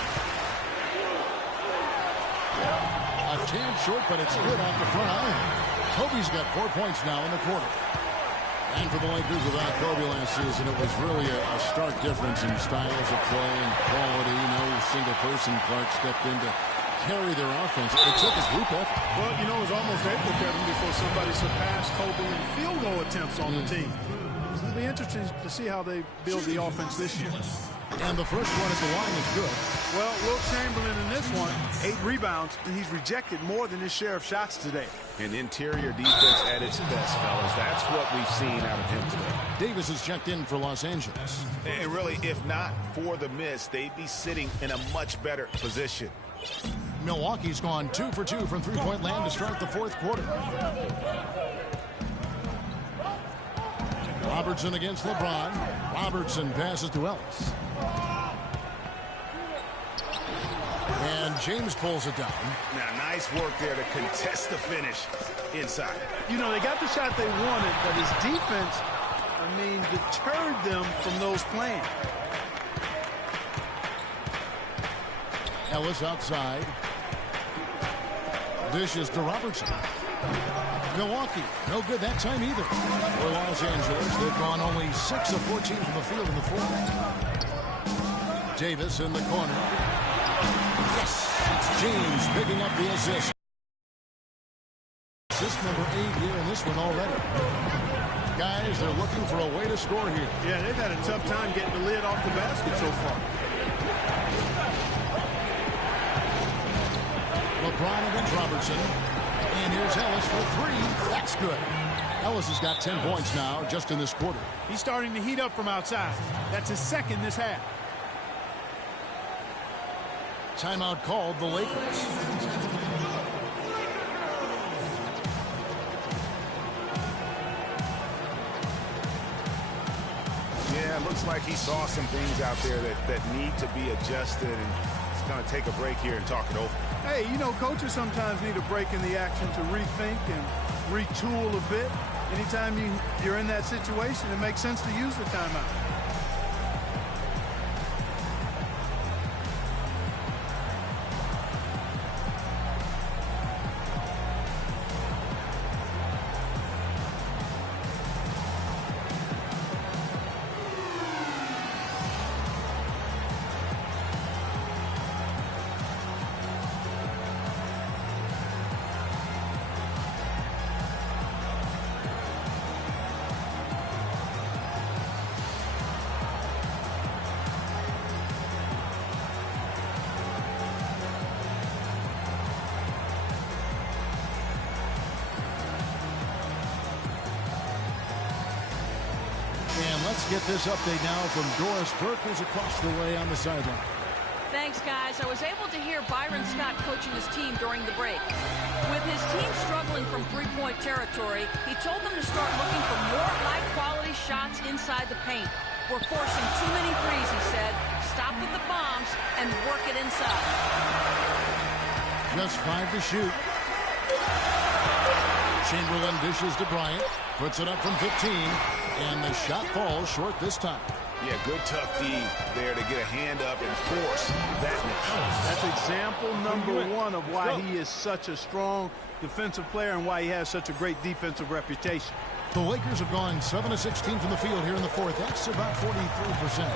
A chance short, but it's good off the front iron. Kobe's got 4 points now in the quarter. And for the Lakers without Kobe last season, it was really a stark difference in styles of play and quality. No single person, Clark, stepped in to carry their offense. It took a group effort. Well, you know, it was almost April, Kevin, before somebody surpassed Kobe in field goal attempts on the team. It'll be interesting to see how they build the offense this year. And the first one at the line is good. Well, Will Chamberlain in this one, 8 rebounds, and he's rejected more than his share of shots today. An interior defense at its best, fellas. That's what we've seen out of him today. Davis is checked in for Los Angeles. And really, if not for the miss, they'd be sitting in a much better position. Milwaukee's gone 2 for 2 from three-point land to start the fourth quarter. Robertson against LeBron. Robertson passes to Ellis. And James pulls it down. Now, nice work there to contest the finish inside. You know, they got the shot they wanted, but his defense, deterred them from those plans. Ellis outside. Dishes to Robertson. Milwaukee, no good that time either. For Los Angeles, they've gone only 6 of 14 from the field in the fourth. Davis in the corner. Yes, it's James picking up the assist. Assist number 8 here in this one already. Guys, they're looking for a way to score here. Yeah, they've had a tough time getting the lid off the basket so far. LeBron against Robertson. And here's Ellis for 3. That's good. Ellis has got 10 points now just in this quarter. He's starting to heat up from outside. That's his second this half. Timeout called the Lakers. Yeah, it looks like he saw some things out there that need to be adjusted, and he's going to take a break here and talk it over. Hey, you know, coaches sometimes need a break in the action to rethink and retool a bit. Anytime you're in that situation, it makes sense to use the timeout. Let's get this update now from Doris Burke, who's across the way on the sideline. Thanks, guys. I was able to hear Byron Scott coaching his team during the break. With his team struggling from three-point territory, he told them to start looking for more high-quality shots inside the paint. We're forcing too many threes, he said. Stop with the bombs and work it inside. Just 5 to shoot. Chamberlain dishes to Bryant. Puts it up from 15. And the shot falls short this time. Yeah, good tough D there to get a hand up and force that miss. That's example number 1 of why he is such a strong defensive player and why he has such a great defensive reputation. The Lakers have gone 7 of 16 from the field here in the fourth. That's about 43%.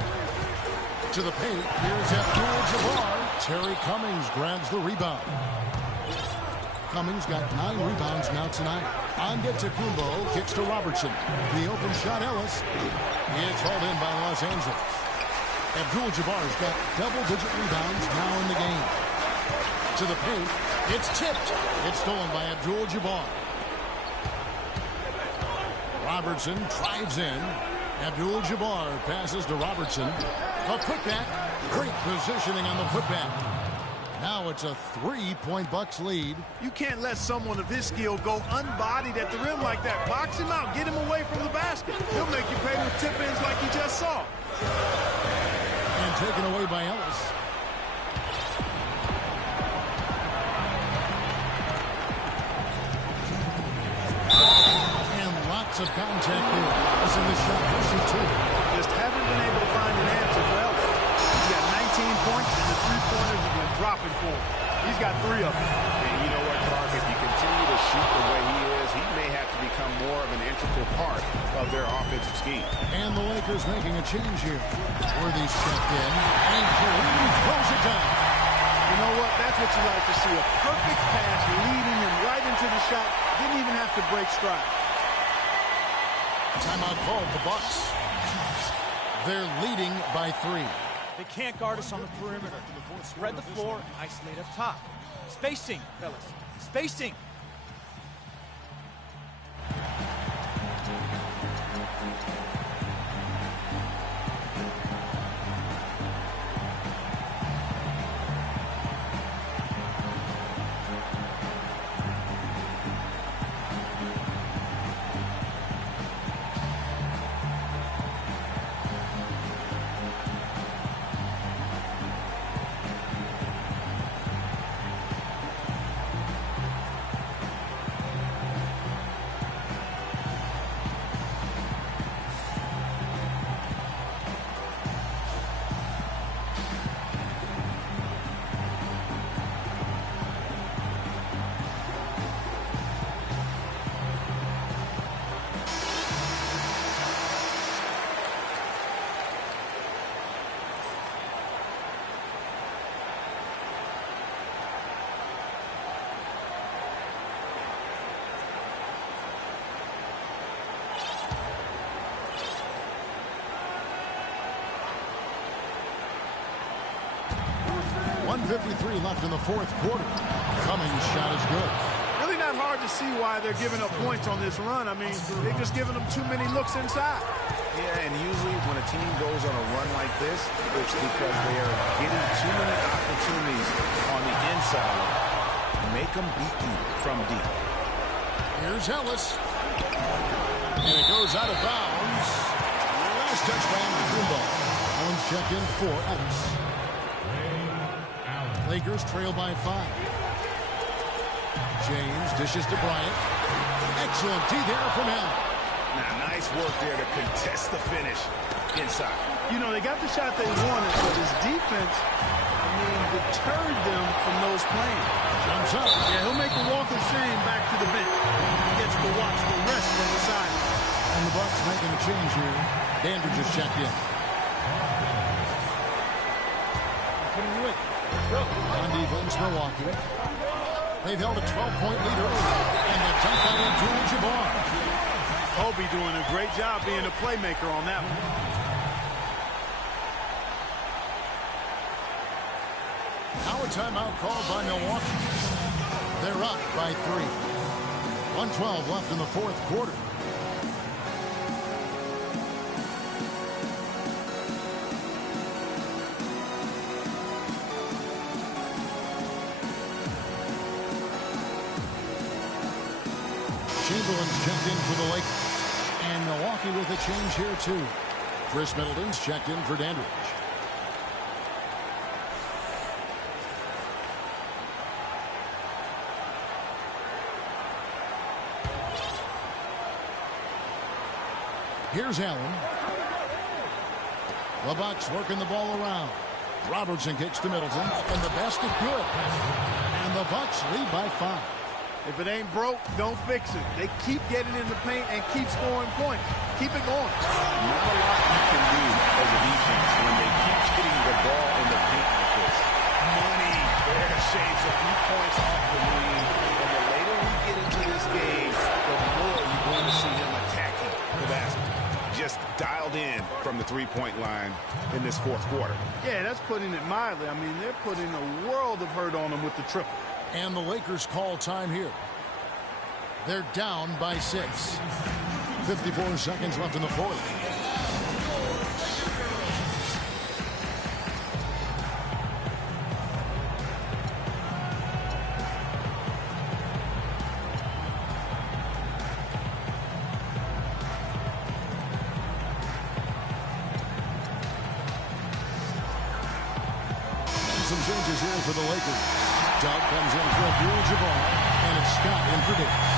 To the paint, here's Abdul-Jabbar. Terry Cummings grabs the rebound. Cummings got 9 rebounds now tonight. Antetokounmpo kicks to Robertson. The open shot, Ellis. It's hauled in by Los Angeles. Abdul-Jabbar's got double-digit rebounds now in the game. To the paint. It's tipped. It's stolen by Abdul-Jabbar. Robertson drives in. Abdul-Jabbar passes to Robertson. A putback. Great positioning on the putback. Now it's a 3-point Bucks lead. You can't let someone of his skill go unbodied at the rim like that. Box him out. Get him away from the basket. He'll make you pay with tip-ins like you just saw. And taken away by Ellis. And lots of contact here. This is the shot for shoot 2. Just haven't been able to find an answer for Ellis. He's got 19 points, and the three-pointers have been dropping for him. He's got 3 of them. And you know what, Clark? If you continue to shoot the way he is, he may have to become more of an integral part of their offensive scheme. And the Lakers making a change here. Worthy's checked in, and Kareem throws it down. You know what? That's what you like to see. A perfect pass leading him right into the shot. Didn't even have to break stride. Timeout called the Bucks. They're leading by 3. They can't guard us on the perimeter. Spread the floor and isolate up top. Spacing, fellas. Spacing. .153 left in the fourth quarter. Cummings' shot is good. Really not hard to see why they're giving up points on this run. I mean, they're just giving them too many looks inside. Yeah, and usually when a team goes on a run like this, it's because they are getting too many opportunities on the inside. Make them beat you from deep. Here's Ellis. And it goes out of bounds. Last touch by Kumbo. Allen's checked in for Ellis. Lakers trail by 5. James dishes to Bryant. Excellent D there from him. Now, nice work there to contest the finish inside. You know, they got the shot they wanted, but his defense, deterred them from those playing. Jumps up. Yeah, he'll make a walk of shame back to the bench. He gets to watch the rest from the side. And the Bucks making a change here. Dandridge just checked in. On defense, Milwaukee. They've held a 12-point lead early. And the dunk by Abdul-Jabbar. Kobe doing a great job being a playmaker on that one. Now a timeout called by Milwaukee. They're up by 3. 1:12 left in the fourth quarter. Chamberlain's checked in for the Lakers. And Milwaukee with a change here, too. Chris Middleton's checked in for Dandridge. Here's Allen. The Bucks working the ball around. Robertson kicks to Middleton. And the basket good. And the Bucks lead by 5. If it ain't broke, don't fix it. They keep getting in the paint and keep scoring points. Keep it going. Not a lot you can do as a defense when they keep hitting the ball in the paint like this. Money. There shaves a few points off the lead. And the later we get into this game, the more you're going to see him attacking the basket. Just dialed in from the three-point line in this fourth quarter. Yeah, that's putting it mildly. I mean, they're putting a world of hurt on him with the triple. And the Lakers call time here. They're down by 6. 54 seconds left in the fourth. And some changes here for the Lakers. Doug comes in for Abdul-Jabbar, and it's Scott in for Davis.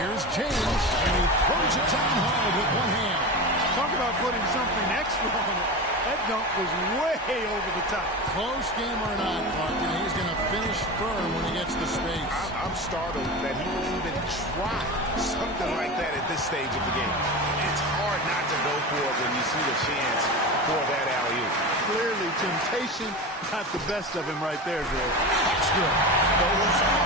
Here's James, and he throws it down hard with one hand. Talk about putting something extra on it. That dunk was way over the top. Close game or not, Clark, and he's going to finish firm when he gets the space. I'm startled that he would even try something like that at this stage of the game. It's hard not to go for it when you see the chance for that alley-oop. Clearly, temptation got the best of him right there, Greg. That's good. Those are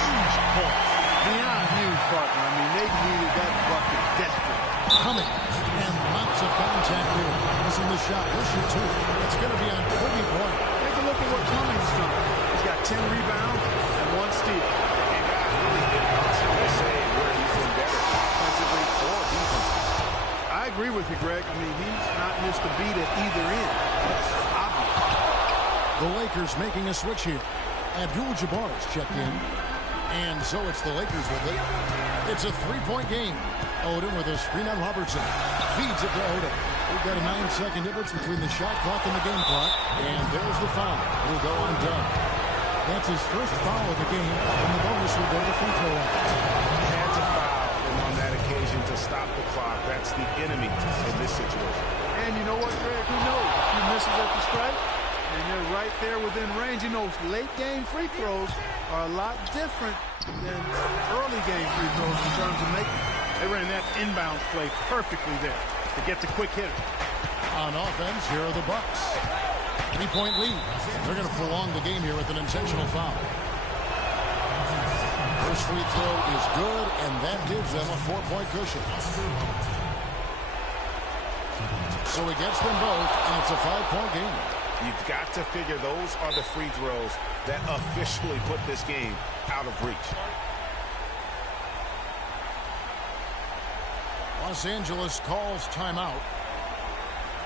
huge points. Beyond huge, partner. I mean, they needed that bucket desperately. Coming, and lots of contact there. Missing the shot. He'll shoot two. It's going to be on Kobe Bryant. Take a look at what Cummings done. He's got 10 rebounds and 1 steal. And guys, really impossible to say where he's been better, offensively or defensively. I agree with you, Greg. I mean, he's not missed a beat at either end. That's obvious. The Lakers making a switch here. Abdul-Jabbar is checked in. And so it's the Lakers with it. It's a three-point game. Odom with a screen on Robertson. Feeds it to Odom. We've got a 9-second difference between the shot clock and the game clock. And there's the foul. It'll go undone. That's his first foul of the game. And the bonus will go to the free throw line. Had to foul him on that occasion to stop the clock. That's the enemy in this situation. And you know what, Greg? Who knows? A few misses at the strike, and they're right there within range. You know, late-game free throws are a lot different than early-game free throws in terms of making. They ran that inbounds play perfectly there to get the quick hitter. On offense, here are the Bucks. 3-point lead. They're going to prolong the game here with an intentional foul. First free throw is good, and that gives them a 4-point cushion. So he gets them both, and it's a 5-point game. You've got to figure those are the free throws that officially put this game out of reach. Los Angeles calls timeout.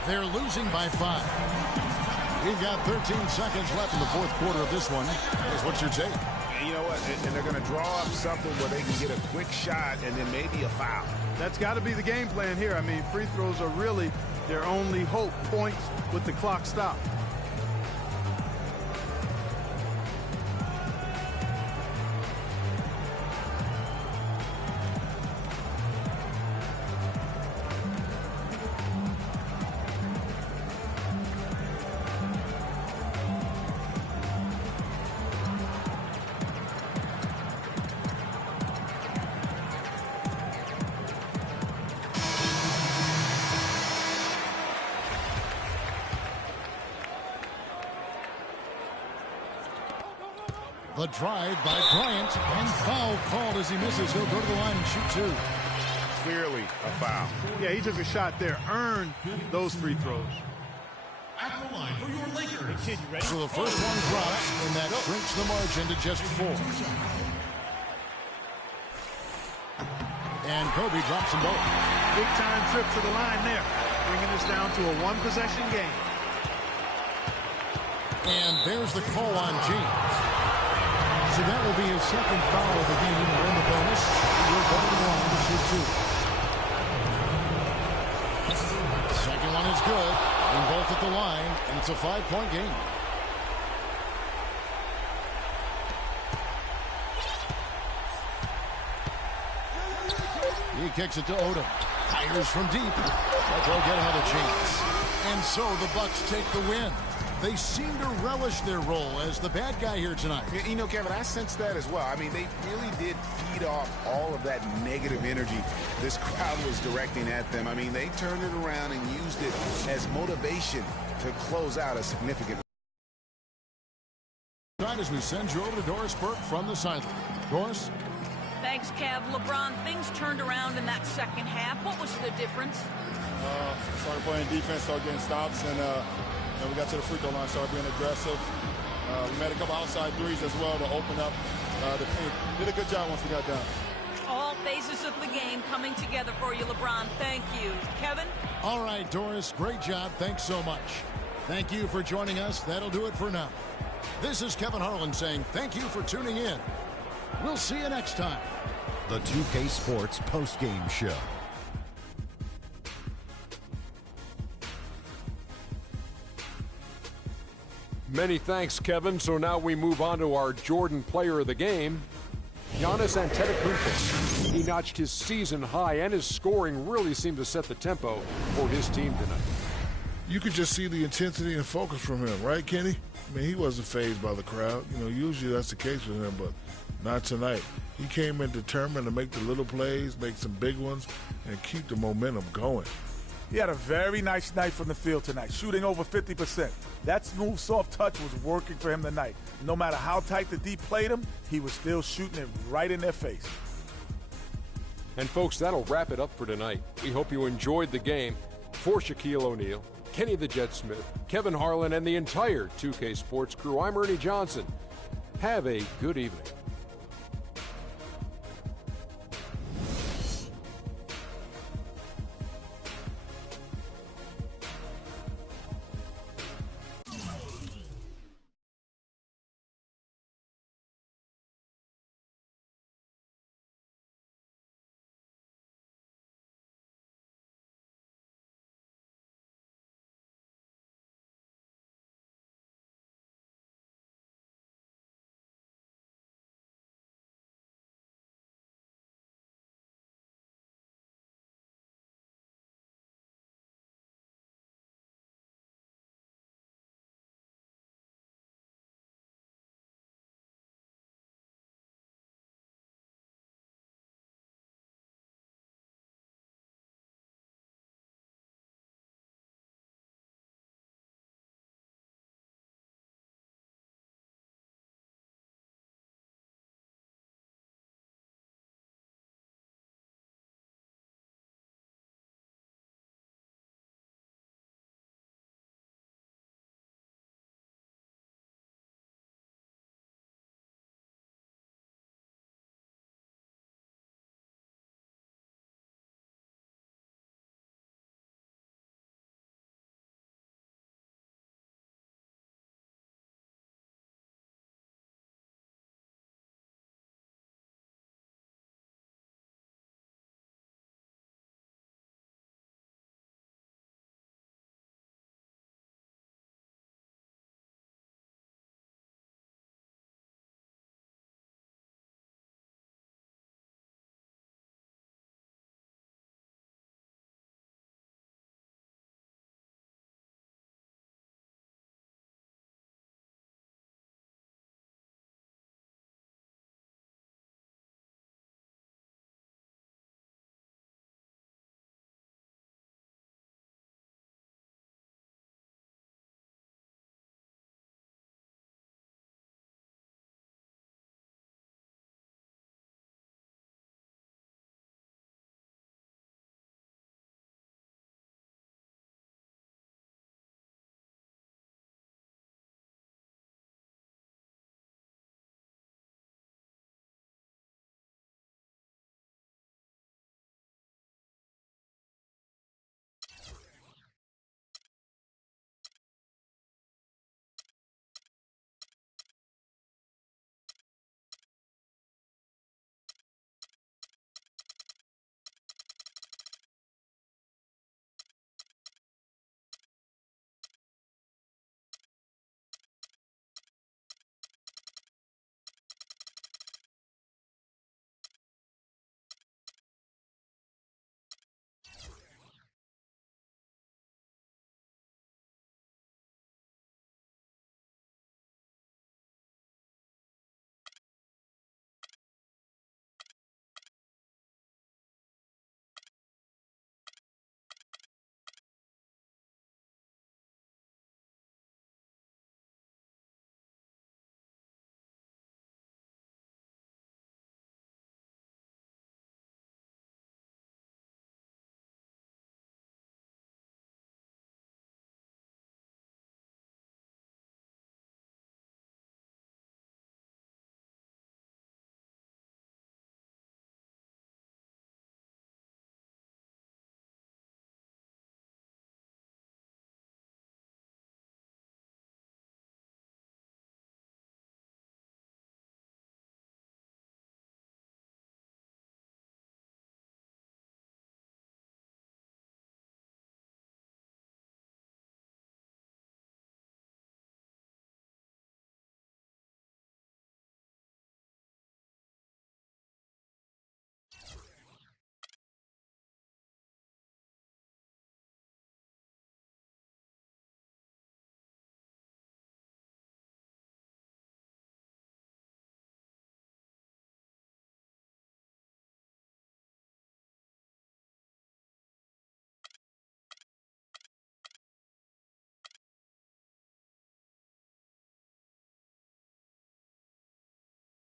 They're losing by 5. We've got 13 seconds left in the fourth quarter of this one. What's your take? And you know what? And they're going to draw up something where they can get a quick shot and then maybe a foul. That's got to be the game plan here. I mean, free throws are really their only hope. Points with the clock stopped. The drive by Bryant, and foul called as he misses. He'll go to the line and shoot two. Clearly a foul. Yeah, he took a shot there, earned those free throws. At the line for your Lakers. So the first one drops, and that shrinks the margin to just 4. And Kobe drops them both. Big time trip to the line there, bringing us down to a 1-possession game. And there's the call on James. So that will be his second foul of the game. We're in the bonus. We'll go to the line to shoot 2. Second one is good. And both at the line, and it's a 5-point game. He kicks it to Odom. Fires from deep. But they'll get another chance. And so the Bucks take the win. They seem to relish their role as the bad guy here tonight. You know, Kevin, I sense that as well. I mean, they really did feed off all of that negative energy this crowd was directing at them. I mean, they turned it around and used it as motivation to close out a significant. As we send you over to Doris Burke from the sideline. Doris? Thanks, Kev. LeBron, things turned around in that second half. What was the difference? Started playing defense, started getting stops, and we got to the free throw line, started being aggressive. We made a couple outside threes as well to open up the paint. Did a good job once we got down. All phases of the game coming together for you, LeBron. Thank you. Kevin? All right, Doris, great job. Thanks so much. Thank you for joining us. That'll do it for now. This is Kevin Harlan saying thank you for tuning in. We'll see you next time. The 2K Sports postgame show. Many thanks, Kevin. So now we move on to our Jordan player of the game, Giannis Antetokounmpo. He notched his season high, and his scoring really seemed to set the tempo for his team tonight. You could just see the intensity and focus from him, right, Kenny? I mean, he wasn't fazed by the crowd. You know, usually that's the case with him, but not tonight. He came in determined to make the little plays, make some big ones, and keep the momentum going. He had a very nice night from the field tonight, shooting over 50%. That smooth, soft touch was working for him tonight. No matter how tight the D played him, he was still shooting it right in their face. And folks, that'll wrap it up for tonight. We hope you enjoyed the game. For Shaquille O'Neal, Kenny the Jet Smith, Kevin Harlan, and the entire 2K Sports crew, I'm Ernie Johnson. Have a good evening.